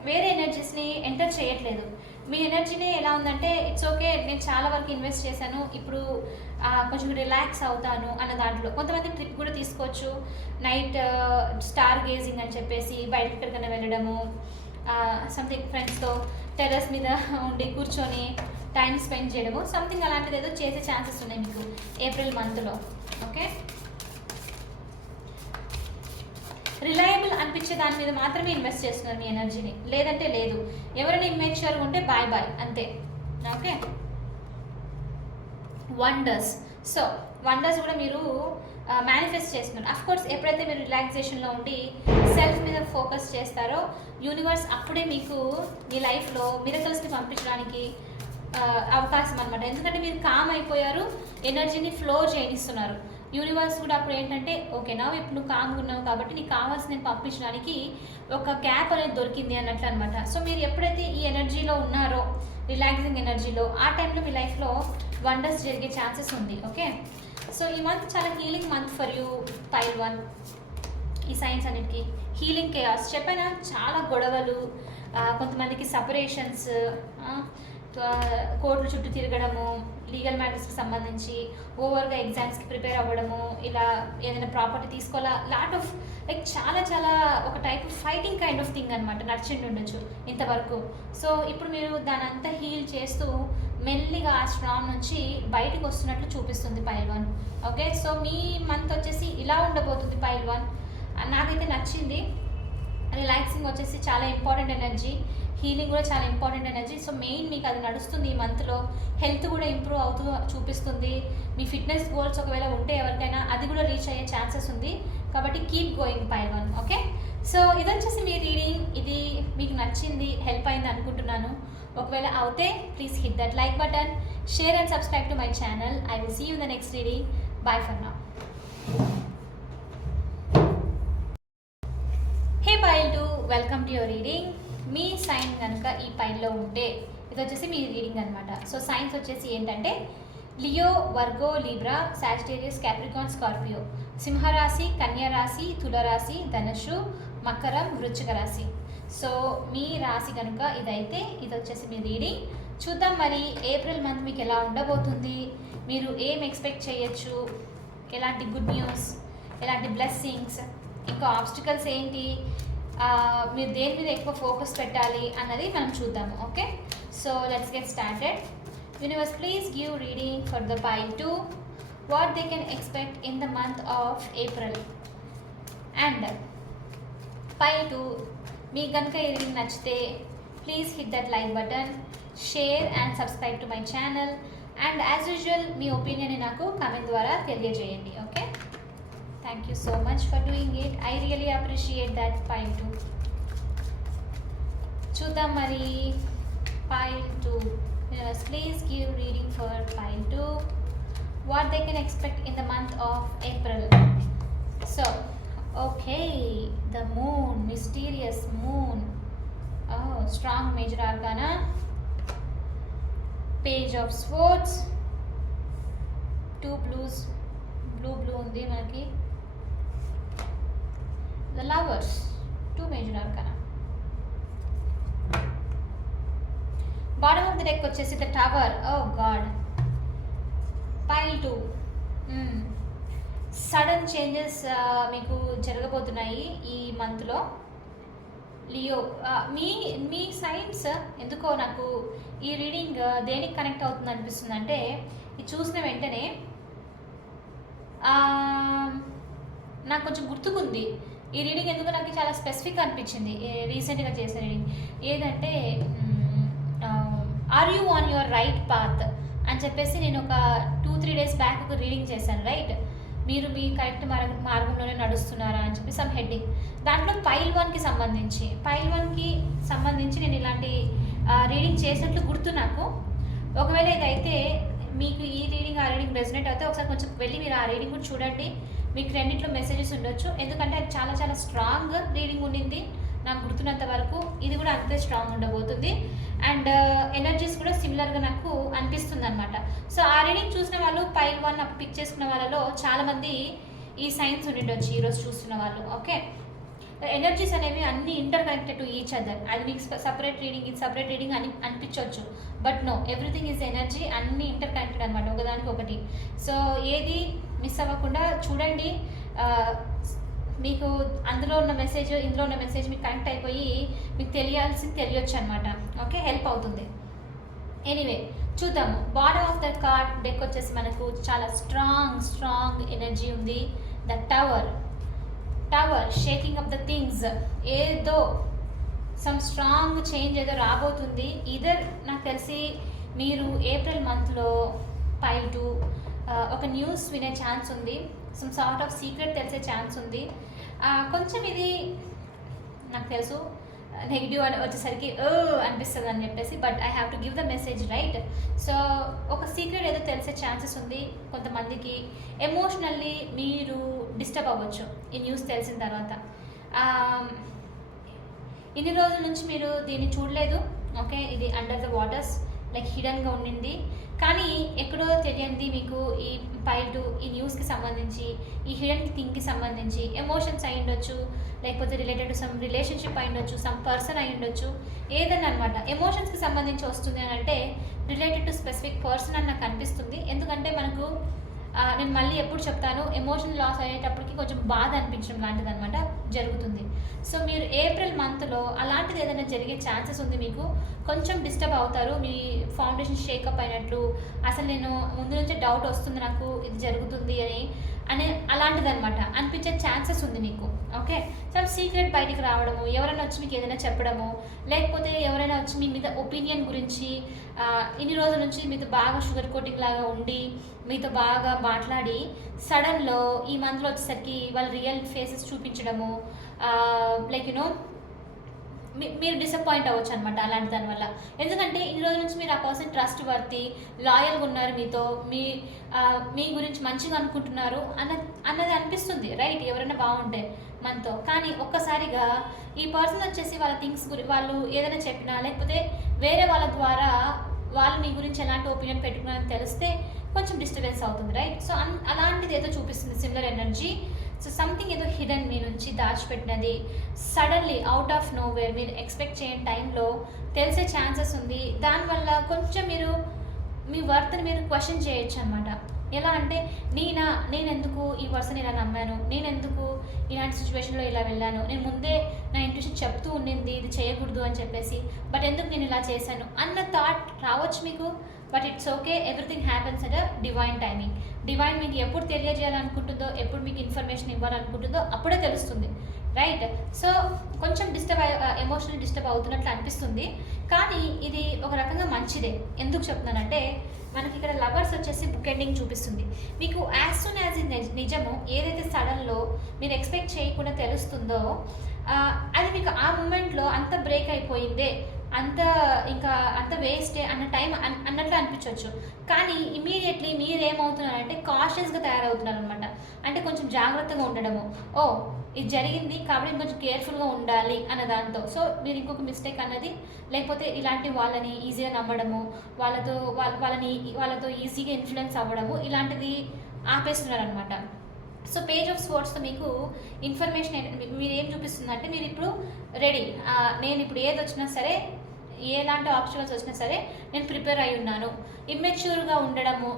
వేరే ఎనర్జీస్ని ఎంటర్ చేయట్లేదు. మీ ఎనర్జీనే ఎలా ఉందంటే ఇట్స్ ఓకే, నేను చాలా వరకు ఇన్వెస్ట్ చేశాను, ఇప్పుడు కొంచెం రిలాక్స్ అవుతాను అన్న దాంట్లో. కొంతమంది ట్రిప్ కూడా తీసుకోవచ్చు, నైట్ స్టార్ గేజింగ్ అని చెప్పేసి బయటకి ఎక్కడికైనా వెళ్ళడము, సంథింగ్ ఫ్రెండ్స్తో టెర్రస్ మీద ఉండి కూర్చొని టైం స్పెండ్ చేయడము, సంథింగ్ అలాంటిది ఏదో చేసే ఛాన్సెస్ ఉన్నాయి మీకు ఏప్రిల్ మంత్లో. ఓకే, రిలయబుల్ అనిపించే దాని మీద మాత్రమే ఇన్వెస్ట్ చేస్తున్నారు మీ ఎనర్జీని, లేదంటే లేదు. ఎవరైనా ఇన్వెస్ట్గా ఉంటే బాయ్ బాయ్ అంతే. Okay, wonders. సో వండర్స్ కూడా మీరు మేనిఫెస్ట్ చేస్తున్నారు. అఫ్కోర్స్ ఎప్పుడైతే మీరు రిలాక్సేషన్లో ఉండి సెల్ఫ్ మీద ఫోకస్ చేస్తారో యూనివర్స్ అప్పుడే మీకు మీ లైఫ్లో మిరకల్స్ని పంపించడానికి అవకాశం అనమాట. ఎందుకంటే మీరు కామ్ అయిపోయారు, ఎనర్జీని ఫ్లో చేయనిస్తున్నారు. యూనివర్స్ కూడా అప్పుడు ఏంటంటే ఓకేనా, ఇప్పుడు నువ్వు కామ్గా ఉన్నావు కాబట్టి నీకు కావాల్సిన నేను పంపించడానికి ఒక గ్యాప్ అనేది దొరికింది అన్నట్లు అనమాట. సో మీరు ఎప్పుడైతే ఈ ఎనర్జీలో ఉన్నారో, రిలాక్సింగ్ ఎనర్జీలో, ఆ టైంలో మీ లైఫ్లో వండర్స్ జరిగే ఛాన్సెస్ ఉంది. ఓకే, సో ఈ మంత్ చాలా healing month for you pile 1. ఈ సైన్స్ అన్నిటికీ హీలింగ్ కేయాస్ చెప్పైనా, చాలా గొడవలు, కొంతమందికి సపరేషన్స్, కోర్టుల చుట్టూ తిరగడము, లీగల్ మ్యాటర్స్కి సంబంధించి ఓవర్గా ఎగ్జామ్స్కి ప్రిపేర్ అవ్వడము, ఇలా ఏదైనా ప్రాపర్టీ తీసుకోవాలా, లాట్ ఆఫ్ లైక్ చాలా చాలా ఒక type of fighting kind of thing అనమాట నడిచిండి ఉండొచ్చు ఇంతవరకు. సో ఇప్పుడు మీరు దాని అంతా హీల్ చేస్తూ మెల్లిగా ఆ స్ట్రాంగ్ నుంచి బయటకు వస్తున్నట్లు చూపిస్తుంది pile 1. ఓకే, సో మీ మంత్ వచ్చేసి ఇలా ఉండబోతుంది pile 1. నాకైతే నచ్చింది. రిలాక్సింగ్ వచ్చేసి చాలా ఇంపార్టెంట్ ఎనర్జీ, హీలింగ్ కూడా చాలా ఇంపార్టెంట్ ఎనర్జీ. సో మెయిన్ మీకు అది నడుస్తుంది ఈ మంత్లో. హెల్త్ కూడా ఇంప్రూవ్ అవుతూ చూపిస్తుంది. మీ ఫిట్నెస్ గోల్స్ ఒకవేళ ఉంటే ఎవరికైనా అది కూడా రీచ్ అయ్యే ఛాన్సెస్ ఉంది. కాబట్టి keep going pile 1. Okay, so ఇది వచ్చేసి మీ రీడింగ్. ఇది మీకు నచ్చింది, హెల్ప్ అయింది అనుకుంటున్నాను. ఒకవేళ అవుతే please hit that like button, share and subscribe to my channel. I will see you in the next reading. Bye for now. Hey pile 2, welcome to your reading. మీ సైన్ కనుక ఈ పైల్లో ఉంటే ఇది వచ్చేసి మీ రీడింగ్ అనమాట. సో సైన్స్ వచ్చేసి ఏంటంటే Leo, Virgo, Libra, Sagittarius, Capricorn, Scorpio, సింహరాశి, కన్యారాశి, తులరాశి, ధనుషు, మకరం, వృశ్చిక రాశి. సో మీ రాశి కనుక ఇదైతే ఇది వచ్చేసి మీ రీడింగ్. చూద్దాం మరి ఏప్రిల్ మంత్ మీకు ఎలా ఉండబోతుంది, మీరు ఏం ఎక్స్పెక్ట్ చేయొచ్చు, ఎలాంటి గుడ్ న్యూస్, ఎలాంటి బ్లెస్సింగ్స్, ఇంకా ఆబ్స్టికల్స్ ఏంటి, మీరు దేని మీద ఎక్కువ ఫోకస్ పెట్టాలి అన్నది మనం చూద్దాము. Okay, so let's get started. Universe, please give reading for the pile 2. What they can expect in the month of April. And pile 2 మీకు కనుక ఈ రీడింగ్ నచ్చితే please hit that like button, share and subscribe to my channel. And as usual మీ ఒపీనియన్ని నాకు కామెంట్ ద్వారా తెలియజేయండి. Okay, thank you so much for doing it. I really appreciate that pile 2. చూద్దాం మరి pile 2. Yes, please give reading for pile 2. What they can expect in the month of April. So okay, the moon, mysterious moon, strong major arcana, page of swords, two blues, blue ఉంది మనకి, the lovers, two major arcana. Bottom of the deck వచ్చేసి the tower, oh God, pile 2. Sudden changes మీకు జరగబోతున్నాయి ఈ మంత్లో లియో. మీ సైన్స్ ఎందుకో నాకు ఈ రీడింగ్ దేనికి కనెక్ట్ అవుతుంది అనిపిస్తుంది అంటే, ఇది చూసిన వెంటనే నాకు కొంచెం గుర్తుకుంది ఈ రీడింగ్. ఎందుకు నాకు చాలా స్పెసిఫిక్ అనిపించింది రీసెంట్గా చేసిన రీడింగ్. ఏదంటే are you on your right path అని చెప్పేసి నేను ఒక 2-3 డేస్ బ్యాక్ ఒక రీడింగ్ చేశాను, రైట్? మీరు మీ కరెక్ట్ మార్గంలోనే నడుస్తున్నారా అని చెప్పి సమ్ హెడ్డింగ్. దాంట్లో పైల్ 1కి సంబంధించి నేను ఇలాంటి రీడింగ్ చేసినట్లు గుర్తు నాకు. ఒకవేళ ఇదైతే మీకు ఈ రీడింగ్ ఆ రీడింగ్ రెజనేట్ అయితే ఒకసారి కొంచెం వెళ్ళి మీరు ఆ రీడింగ్ కూడా చూడండి. మీకు రెండిట్లో మెసేజెస్ ఉండొచ్చు, ఎందుకంటే అది చాలా చాలా స్ట్రాంగ్ రీడింగ్ ఉండింది నాకు గుర్తున్నంత వరకు. ఇది కూడా అంతే స్ట్రాంగ్ ఉండబోతుంది అండ్ ఎనర్జీస్ కూడా సిమిలర్గా నాకు అనిపిస్తుంది అనమాట. సో ఆ రీడింగ్ చూసిన వాళ్ళు పైల్ 1 పిక్ చేసుకున్న వాళ్ళలో చాలామంది ఈ సైన్స్ ఉండిండొచ్చు ఈరోజు చూస్తున్న వాళ్ళు. ఓకే, ఎనర్జీస్ అనేవి అన్ని interconnected to each other. అది మీకు సపరేట్ రీడింగ్, ఇది సపరేట్ రీడింగ్ అని అనిపించవచ్చు, but no, everything is energy, అన్ని ఇంటర్ కనెక్టెడ్ అనమాట ఒకదానికి ఒకటి. సో ఏది మిస్ అవ్వకుండా చూడండి. మీకు అందులో ఉన్న మెసేజ్ ఇందులో ఉన్న మెసేజ్ మీకు కనెక్ట్ అయిపోయి మీకు తెలియచ్చు అనమాట. ఓకే, హెల్ప్ అవుతుంది. ఎనీవే చూద్దాము. Bottom of the card deck వచ్చేసి మనకు చాలా స్ట్రాంగ్ ఎనర్జీ ఉంది. The tower, shaking up the things. ఏదో సమ్ స్ట్రాంగ్ చేంజ్ ఏదో రాబోతుంది. ఇదర్ నాకు తెలిసి మీరు ఏప్రిల్ మంత్లో పైల్ 2 ఒక న్యూస్ వినే ఛాన్స్ ఉంది, సమ్ సార్ట్ ఆఫ్ సీక్రెట్ తెలిసే ఛాన్స్ ఉంది. కొంచెం ఇది నాకు తెలుసు నెగిటివ్ అని వచ్చేసరికి అనిపిస్తుంది అని చెప్పేసి, but I have to give the message, right? So ఒక సీక్రెట్ ఏదో తెలిసే ఛాన్సెస్ ఉంది కొంతమందికి. ఎమోషనల్లీ మీరు డిస్టర్బ్ అవ్వచ్చు ఈ న్యూస్ తెలిసిన తర్వాత. ఇన్ని రోజుల నుంచి మీరు దీన్ని చూడలేదు, ఓకే? ఇది అండర్ ద వాటర్స్, లైక్ హిడన్గా ఉండింది. కానీ ఎక్కడో తెలియంది మీకు ఈ పైల్ 2 ఈ న్యూస్కి సంబంధించి, ఈ హిడెన్ థింగ్కి సంబంధించి ఎమోషన్స్ అయి ఉండొచ్చు, లేకపోతే రిలేటెడ్ టు సమ్ రిలేషన్షిప్ అయి ఉండొచ్చు, సమ్ పర్సన్ అయి ఉండొచ్చు, ఏదన్నా అనమాట. ఎమోషన్స్కి సంబంధించి వస్తుంది అని అంటే రిలేటెడ్ టు స్పెసిఫిక్ పర్సన్ అని నాకు అనిపిస్తుంది. ఎందుకంటే మనకు నేను మళ్ళీ ఎప్పుడు చెప్తాను, ఎమోషన్ లాస్ అయ్యేటప్పటికి కొంచెం బాధ అనిపించడం లాంటిది అనమాట జరుగుతుంది. సో మీరు ఏప్రిల్ మంత్లో అలాంటిది ఏదైనా జరిగే ఛాన్సెస్ ఉంది. మీకు కొంచెం డిస్టర్బ్ అవుతారు, మీ ఫౌండేషన్ షేకప్ అయినట్లు, అసలు నేను ముందు నుంచే డౌట్ వస్తుంది నాకు ఇది జరుగుతుంది అని అలాంటిది అనమాట అనిపించే ఛాన్సెస్ ఉంది మీకు. ఓకే, సమ్ సీక్రెట్ బయటికి రావడము, ఎవరైనా వచ్చి మీకు ఏదైనా చెప్పడము, లేకపోతే ఎవరైనా వచ్చి మీ మీద ఒపీనియన్ గురించి ఇన్ని రోజుల నుంచి మీతో బాగా షుగర్ కోటింగ్ లాగా ఉండి మీతో బాగా మాట్లాడి సడన్లో ఈ మంత్లో వచ్చేసరికి వాళ్ళ రియల్ ఫేసెస్ చూపించడము, లైక్ యూనో మీరు డిసప్పాయింట్ అవ్వచ్చు అనమాట అలాంటి దానివల్ల. ఎందుకంటే ఇన్ని రోజుల నుంచి మీరు ఆ పర్సన్ ట్రస్ట్ వర్తి, లాయల్గా ఉన్నారు, మీతో మీ గురించి మంచిగా అనుకుంటున్నారు అన్నది అనిపిస్తుంది, రైట్? ఎవరైనా బాగుంటే మనతో. కానీ ఒక్కసారిగా ఈ పర్సన్ వచ్చేసి వాళ్ళ థింగ్స్ వాళ్ళు ఏదైనా చెప్పినా, లేకపోతే వేరే వాళ్ళ ద్వారా వాళ్ళు మీ గురించి ఎలాంటి ఒపీనియన్ పెట్టుకున్నారని తెలిస్తే కొంచెం డిస్టర్బెన్స్ అవుతుంది, రైట్? సో అలాంటిది ఏదో చూపిస్తుంది సిమిలర్ ఎనర్జీ. సో సంథింగ్ ఏదో హిడెన్ మీ నుంచి దాచిపెట్టినది సడన్లీ అవుట్ ఆఫ్ నోవేర్ మీరు ఎక్స్పెక్ట్ చేయని టైంలో తెలిసే ఛాన్సెస్ ఉంది. దానివల్ల కొంచెం మీరు మీ వర్త్ని మీరు క్వశ్చన్ చేయొచ్చు అనమాట. ఎలా అంటే నేను ఎందుకు ఈ పర్సన్ ఇలా నమ్మాను, నేను ఎందుకు ఇలాంటి సిచ్యువేషన్లో ఇలా వెళ్ళాను, నేను ముందే నా ఇంట్యూషన్ చెప్తూ ఉండింది ఇది చేయకూడదు అని చెప్పేసి, బట్ ఎందుకు నేను ఇలా చేశాను అన్న థాట్ రావచ్చు మీకు. But it's okay, everything happens at a divine timing. Divine మీకు ఎప్పుడు తెలియజేయాలనుకుంటుందో, ఎప్పుడు మీకు ఇన్ఫర్మేషన్ ఇవ్వాలనుకుంటుందో అప్పుడే తెలుస్తుంది, రైట్? సో కొంచెం ఎమోషనల్ డిస్టర్బ్ అవుతున్నట్లు అనిపిస్తుంది, కానీ ఇది ఒక రకంగా మంచిదే. ఎందుకు చెప్తున్నానంటే మనకి ఇక్కడ లవర్స్ వచ్చేసి బుక్ ఎండింగ్ చూపిస్తుంది. మీకు యాజ్ సూన్ యాజ్ నిజము ఏదైతే సడన్లో మీరు ఎక్స్పెక్ట్ చేయకుండా తెలుస్తుందో అది మీకు ఆ మూమెంట్లో అంత బ్రేక్ అయిపోయిందే, అంత వేస్టే అన్న టైం అన్నట్లు అనిపించవచ్చు. కానీ ఇమీడియట్లీ మీరు ఏమవుతున్నారంటే కాషియస్గా తయారవుతున్నారు అనమాట. అంటే కొంచెం జాగ్రత్తగా ఉండడము. ఓ ఇది జరిగింది కాబట్టి కొంచెం కేర్ఫుల్గా ఉండాలి అన్న దాంతో. సో మీరు ఇంకొక మిస్టేక్ అన్నది, లేకపోతే ఇలాంటి వాళ్ళని ఈజీగా నమ్మడము, వాళ్ళతో ఈజీగా ఇన్ఫ్లుయెన్స్ అవ్వడము, ఇలాంటిది ఆపేస్తున్నారు అనమాట. సో పేజ్ ఆఫ్ స్వర్డ్స్తో మీకు ఇన్ఫర్మేషన్ మీరు ఏం చూపిస్తుందంటే, మీరు ఇప్పుడు రెడీ, నేను ఇప్పుడు ఏది వచ్చినా సరే, ఎలాంటి ఆప్షన్స్ వచ్చినా సరే నేను ప్రిపేర్ అయి ఉన్నాను. ఇమ్మెచ్యూర్గా ఉండడము,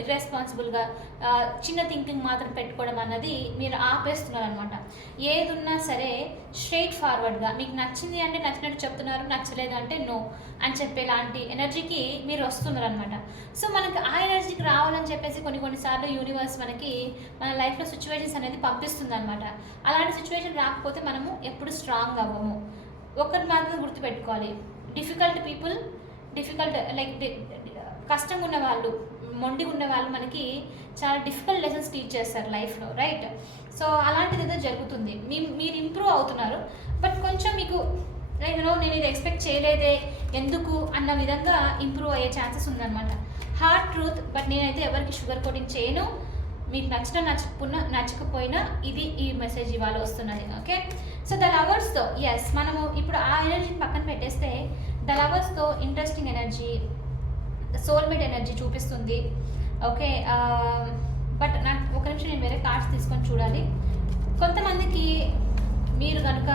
ఇర్రెస్పాన్సిబుల్గా చిన్న థింకింగ్ మాత్రం పెట్టుకోవడం అన్నది మీరు ఆపేస్తున్నారు అనమాట. ఏది ఉన్నా సరే స్ట్రైట్ ఫార్వర్డ్గా, మీకు నచ్చింది అంటే నచ్చినట్టు చెప్తున్నారు, నచ్చలేదు అంటే నో అని చెప్పేలాంటి ఎనర్జీకి మీరు వస్తున్నారు అనమాట. సో మనకి ఆ ఎనర్జీకి రావాలని చెప్పేసి కొన్నిసార్లు యూనివర్స్ మనకి మన లైఫ్లో సిచ్యువేషన్స్ అనేది పంపిస్తుంది అనమాట. అలాంటి సిచ్యువేషన్ రాకపోతే మనము ఎప్పుడు స్ట్రాంగ్ అవ్వము. ఒకటి మాత్రం గుర్తుపెట్టుకోవాలి, కష్టంగా ఉన్న వాళ్ళు, మొండిగా ఉన్న వాళ్ళు మనకి చాలా డిఫికల్ట్ లెసన్స్ టీచ్ చేస్తారు లైఫ్లో, రైట్? సో అలాంటిది ఏదో జరుగుతుంది, మీరు ఇంప్రూవ్ అవుతున్నారు, బట్ కొంచెం మీకు నేను ఇది ఎక్స్పెక్ట్ చేయలేదే ఎందుకు అన్న విధంగా ఇంప్రూవ్ అయ్యే ఛాన్సెస్ ఉందన్నమాట. హార్డ్ ట్రూత్, బట్ నేనైతే ఎవరికి షుగర్ కోటింగ్ చేయను. మీకు నచ్చకపోయినా ఇది ఈ మెసేజ్ ఇవాళ వస్తున్నది. ఓకే, సో ద లవర్స్తో మనము ఇప్పుడు ఆ ఎనర్జీని పక్కన పెట్టేస్తే ద లవర్స్తో ఇంట్రెస్టింగ్ ఎనర్జీ, సోల్మేట్ ఎనర్జీ చూపిస్తుంది. ఓకే, బట్ నాకు ఒక నిమిషం నేను వేరే కార్డ్స్ తీసుకొని చూడాలి. కొంతమందికి మీరు కనుక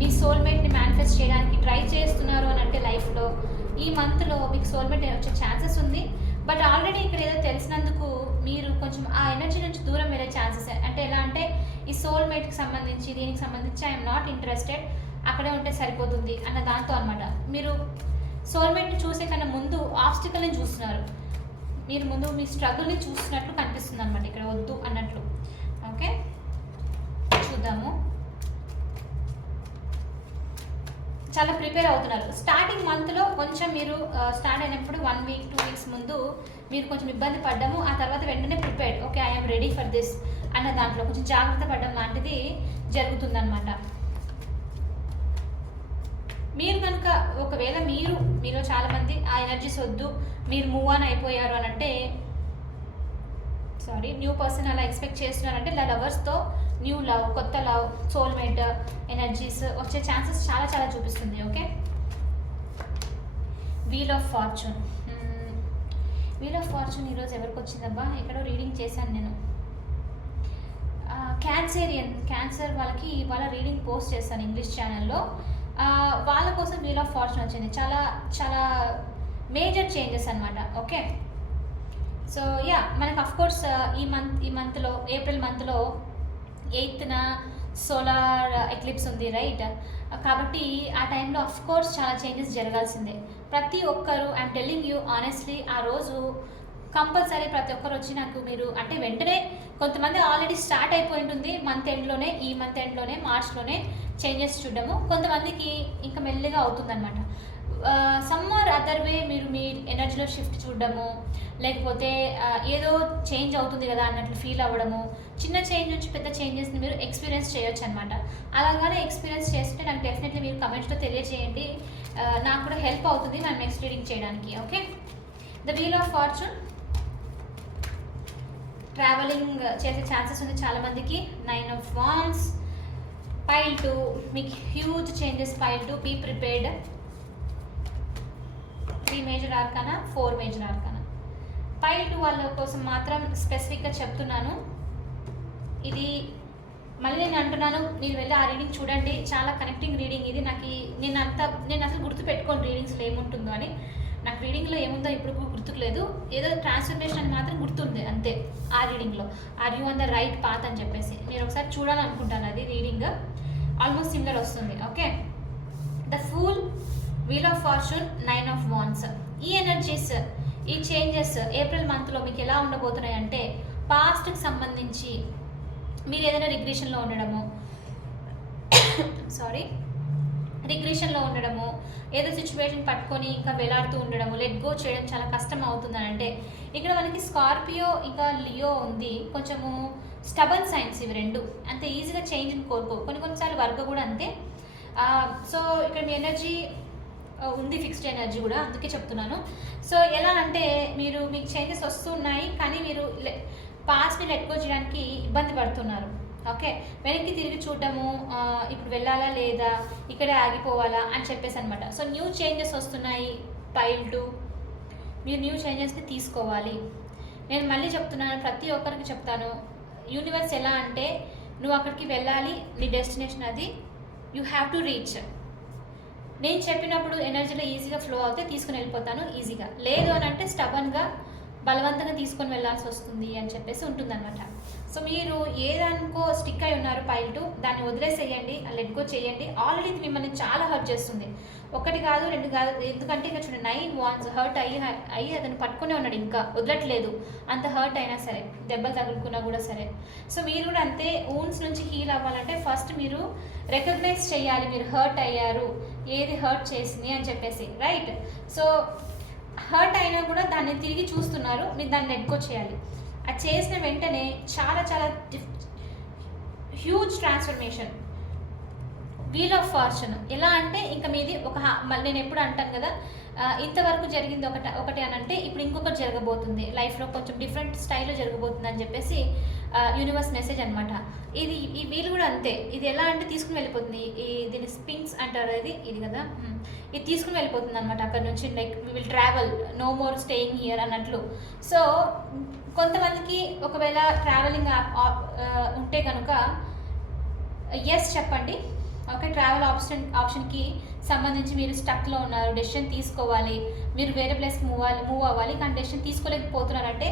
మీ సోల్మేట్ని మేనిఫెస్ట్ చేయడానికి ట్రై చేస్తున్నారు అని అంటే లైఫ్లో ఈ మంత్లో మీకు సోల్మేట్ వచ్చే ఛాన్సెస్ ఉంది. బట్ ఆల్రెడీ ఇక్కడ ఏదో తెలిసినందుకు మీరు కొంచెం ఆ ఎనర్జీ నుంచి దూరం వెళ్ళే ఛాన్సెస్. అంటే ఎలా అంటే ఈ సోల్మేట్కి సంబంధించి దీనికి సంబంధించి ఐఎమ్ నాట్ ఇంట్రెస్టెడ్, అక్కడే ఉంటే సరిపోతుంది అన్న దాంతో అనమాట. మీరు సోల్మేట్ని చూసే కన్నా ముందు ఆబ్స్టికల్ని చూస్తున్నారు, మీరు ముందు మీ స్ట్రగుల్ని చూస్తున్నట్లు కనిపిస్తుంది అనమాట ఇక్కడ, వద్దు అన్నట్లు. ఓకే, చూద్దాము. చాలా ప్రిపేర్ అవుతున్నారు. స్టార్టింగ్ మంత్లో కొంచెం మీరు స్టార్ట్ అయినప్పుడు 1 వీక్ 2 వీక్స్ ముందు మీరు కొంచెం ఇబ్బంది పడ్డము, ఆ తర్వాత వెంటనే prepared, okay I'm ready for this అన్న దాంట్లో కొంచెం జాగ్రత్త పడడం లాంటిది జరుగుతుందన్నమాట. మీరు కనుక ఒకవేళ మీలో చాలామంది ఆ ఎనర్జీస్ వద్దు, మీరు మూవ్ ఆన్ అయిపోయారు అని అంటే, న్యూ పర్సన్ అలా ఎక్స్పెక్ట్ చేస్తున్నారంటే లవర్స్తో న్యూ లవ్, కొత్త లవ్, సోల్మేట్ ఎనర్జీస్ వచ్చే ఛాన్సెస్ చాలా చాలా చూపిస్తుంది. Okay, wheel of fortune. Wheel of fortune ఈరోజు ఎవరికి వచ్చిందబ్బా? ఎక్కడో రీడింగ్ చేశాను నేను. క్యాన్సర్ వాళ్ళకి ఇవాళ రీడింగ్ పోస్ట్ చేస్తాను ఇంగ్లీష్ ఛానల్లో. వాళ్ళ కోసం వీల్ ఆఫ్ ఫార్చ్యూన్ వచ్చింది. చాలా చాలా మేజర్ చేంజెస్ అనమాట. ఓకే, సో మనకు అఫ్కోర్స్ ఈ మంత్లో ఏప్రిల్ మంత్లో 8న సోలార్ ఎక్లిప్స్ ఉంది, రైట్? కాబట్టి ఆ టైంలో అఫ్కోర్స్ చాలా చేంజెస్ జరగాల్సిందే. ప్రతి ఒక్కరు, ఐఎమ్ టెల్లింగ్ యూ ఆనెస్ట్లీ, ఆ రోజు కంపల్సరీ ప్రతి ఒక్కరు వచ్చి నాకు మీరు అంటే వెంటనే, కొంతమంది ఆల్రెడీ స్టార్ట్ అయిపోయి ఉంటుంది ఈ మంత్ ఎండ్లోనే మార్చ్లోనే చేంజెస్ చూడడము, కొంతమందికి ఇంకా మెల్లిగా అవుతుందన్నమాట. సమ్ ఆర్ అదర్ వే మీరు మీ ఎనర్జీలో షిఫ్ట్ చూడడము, లేకపోతే ఏదో చేంజ్ అవుతుంది కదా అన్నట్లు ఫీల్ అవ్వడము, చిన్న చేంజ్ నుంచి పెద్ద చేంజెస్ని మీరు ఎక్స్పీరియన్స్ చేయొచ్చు అనమాట. అలాగానే ఎక్స్పీరియన్స్ చేస్తుంటే నాకు డెఫినెట్లీ మీరు కమెంట్స్లో తెలియజేయండి, నాకు కూడా హెల్ప్ అవుతుంది మనం నెక్స్ట్ రీడింగ్ చేయడానికి. Okay, the wheel of fortune, travelling చేసే ఛాన్సెస్ ఉంది చాలామందికి. 9 ఆఫ్ వాండ్స్, పైల్ 2, మీకు huge changes, pile 2, be prepared. 3 major arcana, 4 major arcana. Pile 2 వాళ్ళ కోసం మాత్రం స్పెసిఫిక్గా చెప్తున్నాను. ఇది మళ్ళీ నేను అంటున్నాను, మీరు వెళ్ళి ఆ రీడింగ్ చూడండి, చాలా కనెక్టింగ్ రీడింగ్ ఇది. నేను అసలు గుర్తుపెట్టుకోను రీడింగ్స్లో ఏముంటుందో అని. నాకు రీడింగ్లో ఏముందో ఇప్పుడు గుర్తుకు లేదు, ఏదో ట్రాన్స్ఫర్మేషన్ అని మాత్రం గుర్తుంది అంతే. ఆ రీడింగ్లో are you on the right path అని చెప్పేసి మీరు ఒకసారి చూడాలనుకుంటాను. అది రీడింగ్ ఆల్మోస్ట్ సిమిలర్ వస్తుంది. Okay, the fool, wheel of fortune, 9 of wands. ఈ ఎనర్జీస్, ఈ చేంజెస్ ఏప్రిల్ మంత్లో మీకు ఎలా ఉండబోతున్నాయి అంటే, పాస్ట్కి సంబంధించి మీరు ఏదైనా రిగ్రెషన్లో ఉండడము, ఏదో సిచ్యువేషన్ పట్టుకొని ఇంకా వేలాడుతూ ఉండడము, లెట్ గో చేయడం చాలా కష్టం అవుతుందని అంటే, ఇక్కడ మనకి స్కార్పియో ఇంకా లియో ఉంది. కొంచెము స్టబన్ సైన్స్ ఇవి రెండు, అంత ఈజీగా చేంజ్ని కోరుకో. కొన్నిసార్లు వర్క్ కూడా అంతే. సో ఇక్కడ మీ ఎనర్జీ ఉంది, ఫిక్స్డ్ ఎనర్జీ కూడా, అందుకే చెప్తున్నాను. సో ఎలా అంటే మీకు చేంజెస్ వస్తున్నాయి, కానీ మీరు పాస్ట్ని లెట్ గో చేయడానికి ఇబ్బంది పడుతున్నారు. ఓకే, వెనక్కి తిరిగి చూడటము, ఇప్పుడు వెళ్ళాలా లేదా, ఇక్కడే ఆగిపోవాలా అని చెప్పేసి అనమాట. సో న్యూ చేంజెస్ వస్తున్నాయి పైల్ 2, మీరు న్యూ చేంజెస్ని తీసుకోవాలి. నేను మళ్ళీ చెప్తున్నాను, ప్రతి ఒక్కరికి చెప్తాను, యూనివర్స్ ఎలా అంటే నువ్వు అక్కడికి వెళ్ళాలి, నీ డెస్టినేషన్ అది, యూ హ్యావ్ టు రీచ్. నేను చెప్పినప్పుడు ఎనర్జీలో ఈజీగా ఫ్లో అవుతే తీసుకుని వెళ్ళిపోతాను ఈజీగా, లేదు అని అంటే స్టబన్గా బలవంతంగా తీసుకొని వెళ్ళాల్సి వస్తుంది అని చెప్పేసి ఉంటుందన్నమాట. సో మీరు ఏదానికో స్టిక్ అయి ఉన్నారు పైల్ 2, దాన్ని వదిలేసేయండి, లెట్ గో చేయండి. ఆల్రెడీ ఇది మిమ్మల్ని చాలా హర్ట్ చేస్తుంది, 1 కాదు 2 కాదు, ఎందుకంటే ఇక్కడ చూడండి 9 వాన్స్ హర్ట్ అయ్యి అతను పట్టుకునే ఉన్నాడు, ఇంకా వదలట్లేదు. అంత హర్ట్ అయినా సరే, దెబ్బలు తగులుకున్నా కూడా సరే. సో మీరు కూడా అంతే, ఊన్స్ నుంచి హీల్ అవ్వాలంటే ఫస్ట్ మీరు రికగ్నైజ్ చేయాలి మీరు హర్ట్ అయ్యారు, ఏది హర్ట్ చేసింది అని చెప్పేసి, రైట్? సో హర్ట్ అయినా కూడా దాన్ని తిరిగి చూస్తున్నారు, మీరు దాన్ని లెట్ గో చేయాలి. అది చేసిన వెంటనే చాలా చాలా huge transformation, wheel of fortune. ఎలా అంటే ఇంకా మీది నేను ఎప్పుడు అంటాను కదా, ఇంతవరకు జరిగింది ఒకటి అని అంటే ఇప్పుడు ఇంకొకటి జరగబోతుంది లైఫ్లో, కొంచెం డిఫరెంట్ స్టైల్లో జరగబోతుంది అని చెప్పేసి యూనివర్స్ మెసేజ్ అనమాట. ఈ వీలు కూడా అంతే, ఇది ఎలా అంటే తీసుకుని వెళ్ళిపోతుంది, దీని స్పింక్స్ అంటారు, ఇది కదా, ఇది తీసుకుని వెళ్ళిపోతుంది అనమాట అక్కడ నుంచి. Like we will travel, no more staying here అన్నట్లు. సో కొంతమందికి ఒకవేళ ట్రావెలింగ్ ఉంటే కనుక ఎస్ చెప్పండి. ఓకే, ట్రావెల్ ఆప్షన్కి సంబంధించి మీరు స్టక్లో ఉన్నారు, డెసిషన్ తీసుకోవాలి, మీరు వేరే ప్లేస్కి మూవ్ అవ్వాలి, కానీ డెసిషన్ తీసుకోలేకపోతున్నారంటే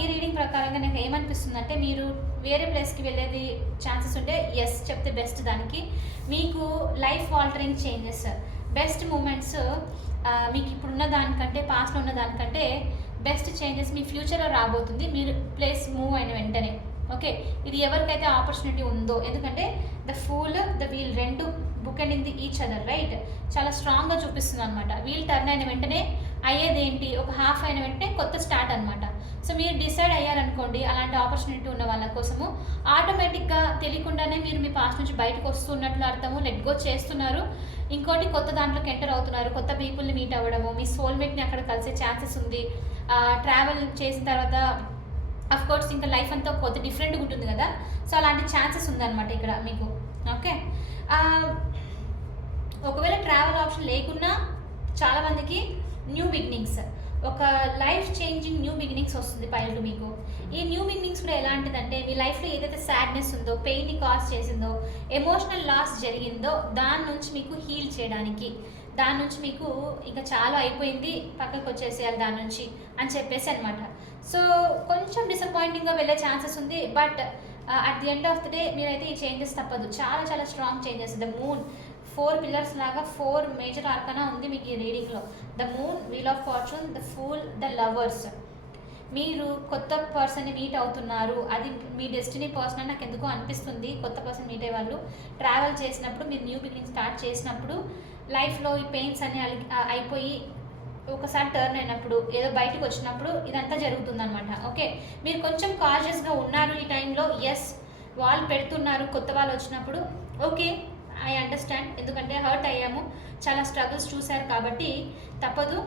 ఈ రీడింగ్ ప్రకారంగా నాకు ఏమనిపిస్తుందంటే మీరు వేరే ప్లేస్కి వెళ్ళేది ఛాన్సెస్ ఉంటే ఎస్ చెప్తే బెస్ట్. దానికి మీకు life altering changes, best moments, మీకు ఇప్పుడున్న దానికంటే పాస్ట్లో ఉన్న దానికంటే బెస్ట్ చేంజెస్ మీ ఫ్యూచర్లో రాబోతుంది మీరు ప్లేస్ మూవ్ అయిన వెంటనే. ఓకే, ఇది ఎవరికైతే ఆపర్చునిటీ ఉందో, ఎందుకంటే ద ఫూల్ ద వీల్ రెండు book and in the each other, right? చాలా స్ట్రాంగ్గా చూపిస్తుంది అనమాట. వీల్ టర్న్ అయిన వెంటనే అయ్యేది ఏంటి, ఒక హాఫ్ అయిన వెంటనే కొత్త స్టార్ట్ అనమాట. సో మీరు డిసైడ్ అయ్యారనుకోండి అలాంటి ఆపర్చునిటీ ఉన్న వాళ్ళ కోసము, ఆటోమేటిక్గా తెలియకుండానే మీరు మీ పాస్ట్ నుంచి బయటకు వస్తున్నట్లు అర్థము, లెట్ గో చేస్తున్నారు. ఇంకోటి కొత్త దాంట్లోకి ఎంటర్ అవుతున్నారు, కొత్త పీపుల్ని మీట్ అవ్వడము, మీ సోల్మేట్ని అక్కడ కలిసే ఛాన్సెస్ ఉంది. ట్రావెల్ చేసిన తర్వాత అఫ్ కోర్స్ ఇంకా లైఫ్ అంతా కొత్త డిఫరెంట్గా ఉంటుంది కదా, సో అలాంటి ఛాన్సెస్ ఉందన్నమాట ఇక్కడ మీకు. ఓకే, ఒకవేళ ట్రావెల్ ఆప్షన్ లేకున్నా చాలామందికి న్యూ బిగినింగ్స్, ఒక లైఫ్ చేంజింగ్ న్యూ బిగినింగ్స్ వస్తుంది పైలు మీకు. ఈ న్యూ బిగినింగ్స్ కూడా ఎలాంటిదంటే మీ లైఫ్లో ఏదైతే సాడ్నెస్ ఉందో, పెయిన్ని కాజ్ చేసిందో, ఎమోషనల్ లాస్ జరిగిందో దాని నుంచి మీకు హీల్ చేయడానికి, దాని నుంచి మీకు ఇంకా చాలా అయిపోయింది పక్కకు వచ్చేసేయాలి దాని నుంచి అని చెప్పేసి అనమాట. సో కొంచెం డిసప్పాయింటింగ్గా వెళ్ళే ఛాన్సెస్ ఉంది, but at the end of the day మీరైతే ఈ చేంజెస్ తప్పదు, చాలా చాలా strong changes. The moon 4 pillars లాగా 4 మేజర్ ఆర్కనా ఉంది మీకు ఈ రీడింగ్లో. The moon, wheel of fortune, the fool, the lovers. మీరు కొత్త పర్సన్ని మీట్ అవుతున్నారు, అది మీ డెస్టినీ పర్సన్ అని నాకు ఎందుకో అనిపిస్తుంది. కొత్త పర్సన్ మీట్ అయ్యే వాళ్ళు ట్రావెల్ చేసినప్పుడు, మీరు న్యూ బిగినింగ్ స్టార్ట్ చేసినప్పుడు, లైఫ్లో ఈ పెయిన్స్ అన్ని అయిపోయి ఒకసారి టర్న్ అయినప్పుడు, ఏదో బయటకు వచ్చినప్పుడు ఇదంతా జరుగుతుందన్నమాట. ఓకే, మీరు కొంచెం కాన్షియస్గా ఉన్నారు ఈ టైంలో. ఎస్, వాళ్ళు పెడుతున్నారు కొత్త వాళ్ళు వచ్చినప్పుడు. ఓకే, ఐ అండర్స్టాండ్, ఎందుకంటే హర్ట్ అయ్యాము, చాలా స్ట్రగుల్స్ చూశారు కాబట్టి తప్పదు.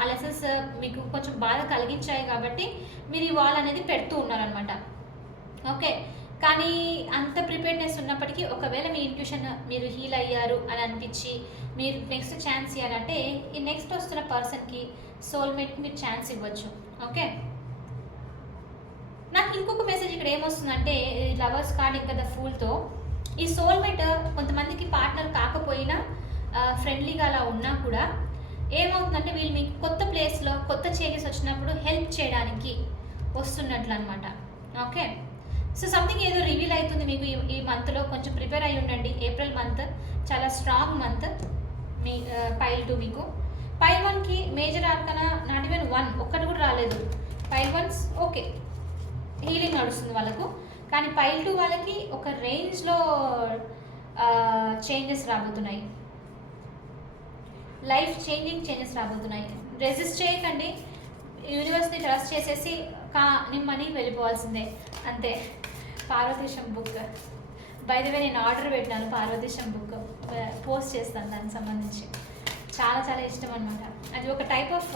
ఆ లెసన్స్ మీకు కొంచెం బాధ కలిగించాయి కాబట్టి మీరు ఈ వాల్ అనేది పెడుతూ ఉన్నారనమాట. ఓకే, కానీ అంత ప్రిపేర్నెస్ ఉన్నప్పటికీ ఒకవేళ మీ ఇంట్యూషన్ మీరు హీల్ అయ్యారు అని అనిపించి మీరు నెక్స్ట్ ఛాన్స్ ఇవ్వాలంటే ఈ నెక్స్ట్ వస్తున్న పర్సన్కి, సోల్మేట్కి మీరు ఛాన్స్ ఇవ్వచ్చు. ఓకే, నాకు ఇంకొక మెసేజ్ ఇక్కడ ఏమొస్తుందంటే లవర్స్ కార్డ్ ఇంకా ద ఫూల్తో, ఈ సోల్మేట్ కొంతమందికి పార్ట్నర్ కాకపోయినా ఫ్రెండ్లీగా అలా ఉన్నా కూడా ఏమవుతుందంటే వీళ్ళు మీకు కొత్త ప్లేస్లో కొత్త చేంజెస్ వచ్చినప్పుడు హెల్ప్ చేయడానికి వస్తున్నట్లు అనమాట. ఓకే, సో సంథింగ్ ఏదో రివీల్ అవుతుంది మీకు ఈ మంత్లో. కొంచెం ప్రిపేర్ అయి ఉండండి. ఏప్రిల్ మంత్ చాలా స్ట్రాంగ్ మంత్ మీ పైల్ 2 మీకు. పైల్ 1కి మేజర్ ఆర్కనా నాట్ ఈవెన్ 1 ఒక్కటి కూడా రాలేదు. పైల్ 1 ఓకే, హీలింగ్ నడుస్తుంది వాళ్ళకు, కానీ పైల్ 2 వాళ్ళకి ఒక రేంజ్లో చేంజెస్ రాబోతున్నాయి, లైఫ్ చేంజింగ్ చేంజెస్ రాబోతున్నాయి. రెసిస్ట్ చేయకండి, యూనివర్స్ని ట్రస్ట్ చేసేసి నిమ్మని వెళ్ళిపోవాల్సిందే అంతే. Parvateesam book by the way నేను ఆర్డర్ పెట్టినాను, పార్వతీశం బుక్ పోస్ట్ చేస్తాను దానికి సంబంధించి. చాలా చాలా ఇష్టం అనమాట. అది ఒక టైప్ ఆఫ్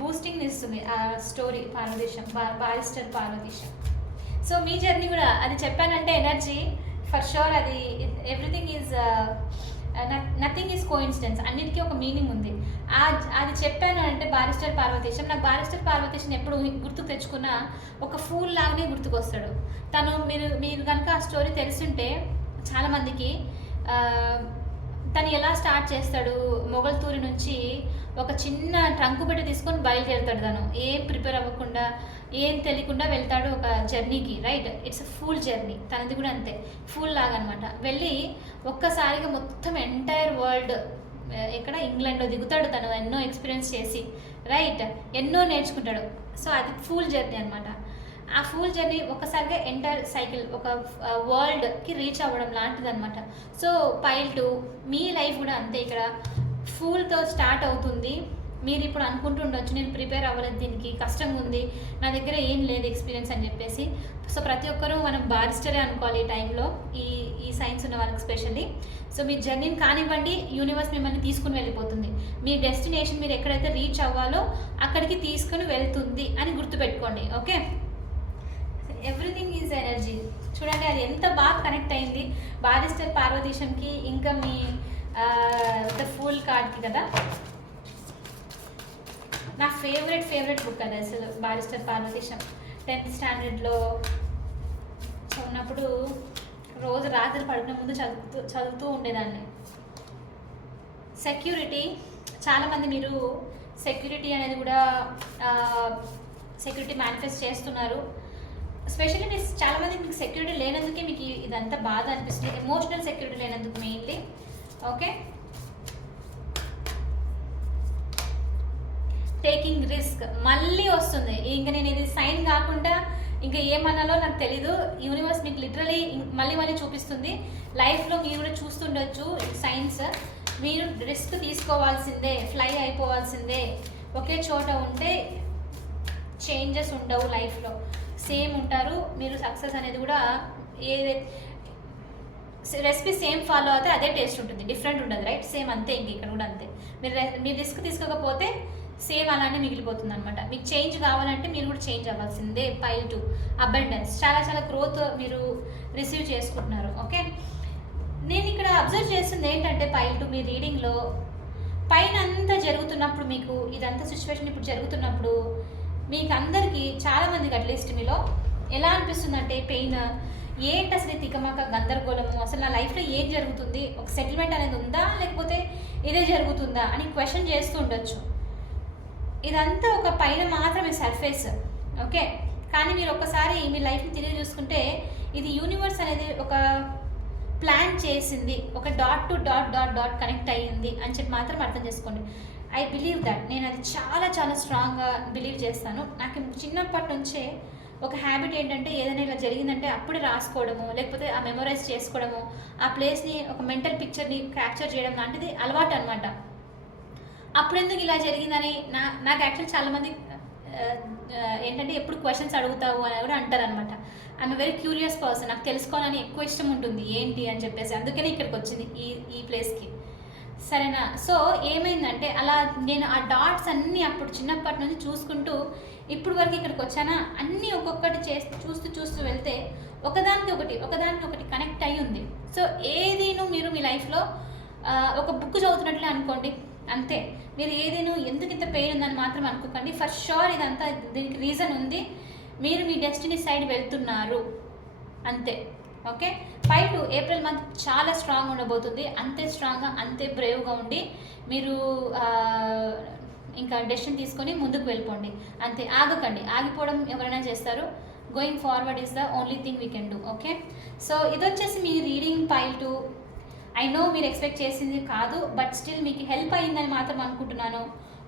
బూస్టింగ్ ఇస్తుంది ఆ story Parvateesam, barrister Parvateesam. So మీ జర్నీ కూడా అది చెప్పానంటే ఎనర్జీ ఫర్ షూర్. అది everything is nothing is coincidence, అన్నిటికీ ఒక మీనింగ్ ఉంది. అది చెప్పాను అంటే బారిస్టర్ పార్వతీశం, నాకు బారిస్టర్ పార్వతీశం ఎప్పుడు గుర్తుకు తెచ్చుకున్న ఒక ఫూల్ లాగానే గుర్తుకొస్తాడు తను. మీరు కనుక ఆ స్టోరీ తెలుసుంటే చాలామందికి తను ఎలా స్టార్ట్ చేస్తాడు, మొగల్తూరి నుంచి ఒక చిన్న ట్రంకు పెట్టి తీసుకొని బయలుదేరుతాడు. తను ఏం ప్రిపేర్ అవ్వకుండా ఏం తెలియకుండా వెళ్తాడు ఒక జర్నీకి, right? It's a full journey. తనది కూడా అంతే, ఫుల్ లాగా అనమాట. వెళ్ళి ఒక్కసారిగా మొత్తం ఎంటైర్ వరల్డ్, ఎక్కడ ఇంగ్లాండ్లో దిగుతాడు తను, ఎన్నో ఎక్స్పీరియన్స్ చేసి, రైట్? ఎన్నో నేర్చుకుంటాడు. సో అది ఫుల్ జర్నీ అనమాట. ఆ ఫుల్ జర్నీ ఒక్కసారిగా ఎంటైర్ సైకిల్ ఒక వరల్డ్కి రీచ్ అవ్వడం లాంటిది అనమాట. సో పైల్ 2 మీ లైఫ్ కూడా అంతే. ఇక్కడ ఫూల్తో స్టార్ట్ అవుతుంది. మీరు ఇప్పుడు అనుకుంటుండొచ్చు నేను ప్రిపేర్ అవ్వలేదు, దీనికి కష్టంగా ఉంది, నా దగ్గర ఏం లేదు ఎక్స్పీరియన్స్ అని చెప్పేసి. సో ప్రతి ఒక్కరూ మనం బారిస్టరే అనుకోవాలి ఈ టైంలో, ఈ సైన్స్ ఉన్న వాళ్ళకి స్పెషల్లీ. సో మీ జర్నీని కానివ్వండి, యూనివర్స్ మిమ్మల్ని తీసుకుని వెళ్ళిపోతుంది. మీ డెస్టినేషన్ మీరు ఎక్కడైతే రీచ్ అవ్వాలో అక్కడికి తీసుకుని వెళ్తుంది అని గుర్తుపెట్టుకోండి. Okay, everything is energy. చూడండి అది ఎంత బాగా కనెక్ట్ అయింది బారిస్టర్ పార్వతీశంకి, ఇంకా మీ ద ఫూల్ కార్డ్కి కదా. నా ఫేవరెట్ బుక్ అది అసలు, బారిస్టర్ పార్వతీశం. 10th స్టాండర్డ్లో ఉన్నప్పుడు రోజు రాత్రి పడుకునే ముందు చదువుతూ ఉండేదాన్ని. సెక్యూరిటీ, చాలామంది మీరు సెక్యూరిటీ అనేది కూడా సెక్యూరిటీ మేనిఫెస్ట్ చేస్తున్నారు. స్పెషల్లీ మీరు చాలామంది మీకు సెక్యూరిటీ లేనందుకే మీకు ఇదంతా బాధ అనిపిస్తుంది, ఎమోషనల్ సెక్యూరిటీ లేనందుకు మెయిన్లీ. ఓకే, టేకింగ్ రిస్క్ మళ్ళీ వస్తుంది. ఇంకా నేను ఇది సైన్ కాకుండా ఇంకా ఏమన్నాలో నాకు తెలీదు. యూనివర్స్ మీకు లిటరలీ మళ్ళీ చూపిస్తుంది. లైఫ్లో మీరు కూడా చూస్తుండొచ్చు సైన్స్. మీరు రిస్క్ తీసుకోవాల్సిందే, ఫ్లై అయిపోవాల్సిందే. ఒకే చోట ఉంటే చేంజెస్ ఉండవు లైఫ్లో, సేమ్ ఉంటారు మీరు. సక్సెస్ అనేది కూడా రెసిపీ సేమ్ ఫాలో అయితే అదే టేస్ట్ ఉంటుంది, డిఫరెంట్ ఉండదు, రైట్? సేమ్ అంతే. ఇంక ఇక్కడ కూడా అంతే. మీరు రిస్క్ తీసుకోకపోతే సేమ్ అలానే మిగిలిపోతుంది అనమాట. మీకు చేంజ్ కావాలంటే మీరు కూడా చేంజ్ అవ్వాల్సిందే. పైల్ 2 అబండెన్స్, చాలా గ్రోత్ మీరు రిసీవ్ చేసుకుంటున్నారు. ఓకే, నేను ఇక్కడ అబ్జర్వ్ చేస్తుంది ఏంటంటే పైల్ 2 మీ రీడింగ్లో పైన అంతా జరుగుతున్నప్పుడు, మీకు ఇదంతా సిచ్యువేషన్ ఇప్పుడు జరుగుతున్నప్పుడు మీకు అందరికీ చాలామందికి అట్లీస్ట్ మీలో ఎలా అనిపిస్తుందంటే పెయిన్, ఏంటి అసలు తికమక గందరగోళము, అసలు నా లైఫ్లో ఏం జరుగుతుంది, ఒక సెటిల్మెంట్ అనేది ఉందా లేకపోతే ఇదే జరుగుతుందా అని క్వశ్చన్ చేస్తూ ఉండొచ్చు. ఇదంతా ఒక పైన మాత్రమే సర్ఫేస్. ఓకే, కానీ మీరు ఒకసారి మీ లైఫ్ని తిరిగి చూసుకుంటే ఇది యూనివర్స్ అనేది ఒక ప్లాన్ చేసింది, ఒక డాట్ టు డాట్ కనెక్ట్ అయ్యింది అని చెప్పి మాత్రం అర్థం చేసుకోండి. I believe that. నేను అది చాలా స్ట్రాంగ్గా బిలీవ్ చేస్తాను. నాకు చిన్నప్పటి నుంచే ఒక హ్యాబిట్ ఏంటంటే ఏదైనా ఇలా జరిగిందంటే అప్పుడే రాసుకోవడము, లేకపోతే ఆ మెమొరైజ్ చేసుకోవడము, ఆ ప్లేస్ని ఒక మెంటల్ పిక్చర్ని క్యాప్చర్ చేయడం లాంటిది అలవాటు అనమాట. అప్పుడెందుకు ఇలా జరిగిందని నాకు యాక్చువల్ చాలామంది ఏంటంటే ఎప్పుడు క్వశ్చన్స్ అడుగుతావు అని కూడా అంటారనమాట. ఐఎమ్ వెరీ క్యూరియస్ పర్సన్, నాకు తెలుసుకోవాలని ఎక్కువ ఇష్టం ఉంటుంది ఏంటి అని చెప్పేసి, అందుకనే ఇక్కడికి వచ్చింది ఈ ప్లేస్కి. సరేనా? సో ఏమైందంటే అలా నేను ఆ డాట్స్ అన్నీ అప్పుడు చిన్నప్పటి నుంచి చూసుకుంటూ ఇప్పుడు వరకు ఇక్కడికి వచ్చానా, అన్నీ ఒక్కొక్కటి చూస్తూ వెళ్తే ఒకదానికి ఒకటి కనెక్ట్ అయ్యి ఉంది. సో ఏదీను మీరు మీ లైఫ్లో ఒక బుక్ చదువుతున్నట్లే అనుకోండి, అంతే. మీరు ఏదైనా ఎందుకు ఇంత పెయిన్ ఉందని మాత్రం అనుకోకండి. ఫర్ షూర్ ఇదంతా దీనికి రీజన్ ఉంది, మీరు మీ డెస్టినీ సైడ్ వెళ్తున్నారు, అంతే. ఓకే, 5 to April మంత్ చాలా స్ట్రాంగ్ ఉండబోతుంది. అంతే స్ట్రాంగ్గా, అంతే బ్రేవ్గా ఉండి మీరు ఇంకా డెసిషన్ తీసుకొని ముందుకు వెళ్ళిపోండి, అంతే. ఆగకండి, ఆగిపోవడం ఎవరైనా చేస్తారు. Going forward is the only thing we can do. Okay, so ఇది వచ్చేసి మీ రీడింగ్ పైల్ 2. ఐ నో మీరు ఎక్స్పెక్ట్ చేసింది కాదు, బట్ స్టిల్ మీకు హెల్ప్ అయ్యిందని మాత్రం అనుకుంటున్నాను.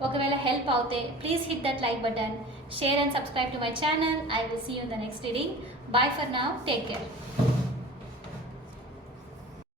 ఒకవేళ హెల్ప్ అవుతే please hit that like button, share and subscribe to my channel. I will see you in the next reading. Bye for now. Take care.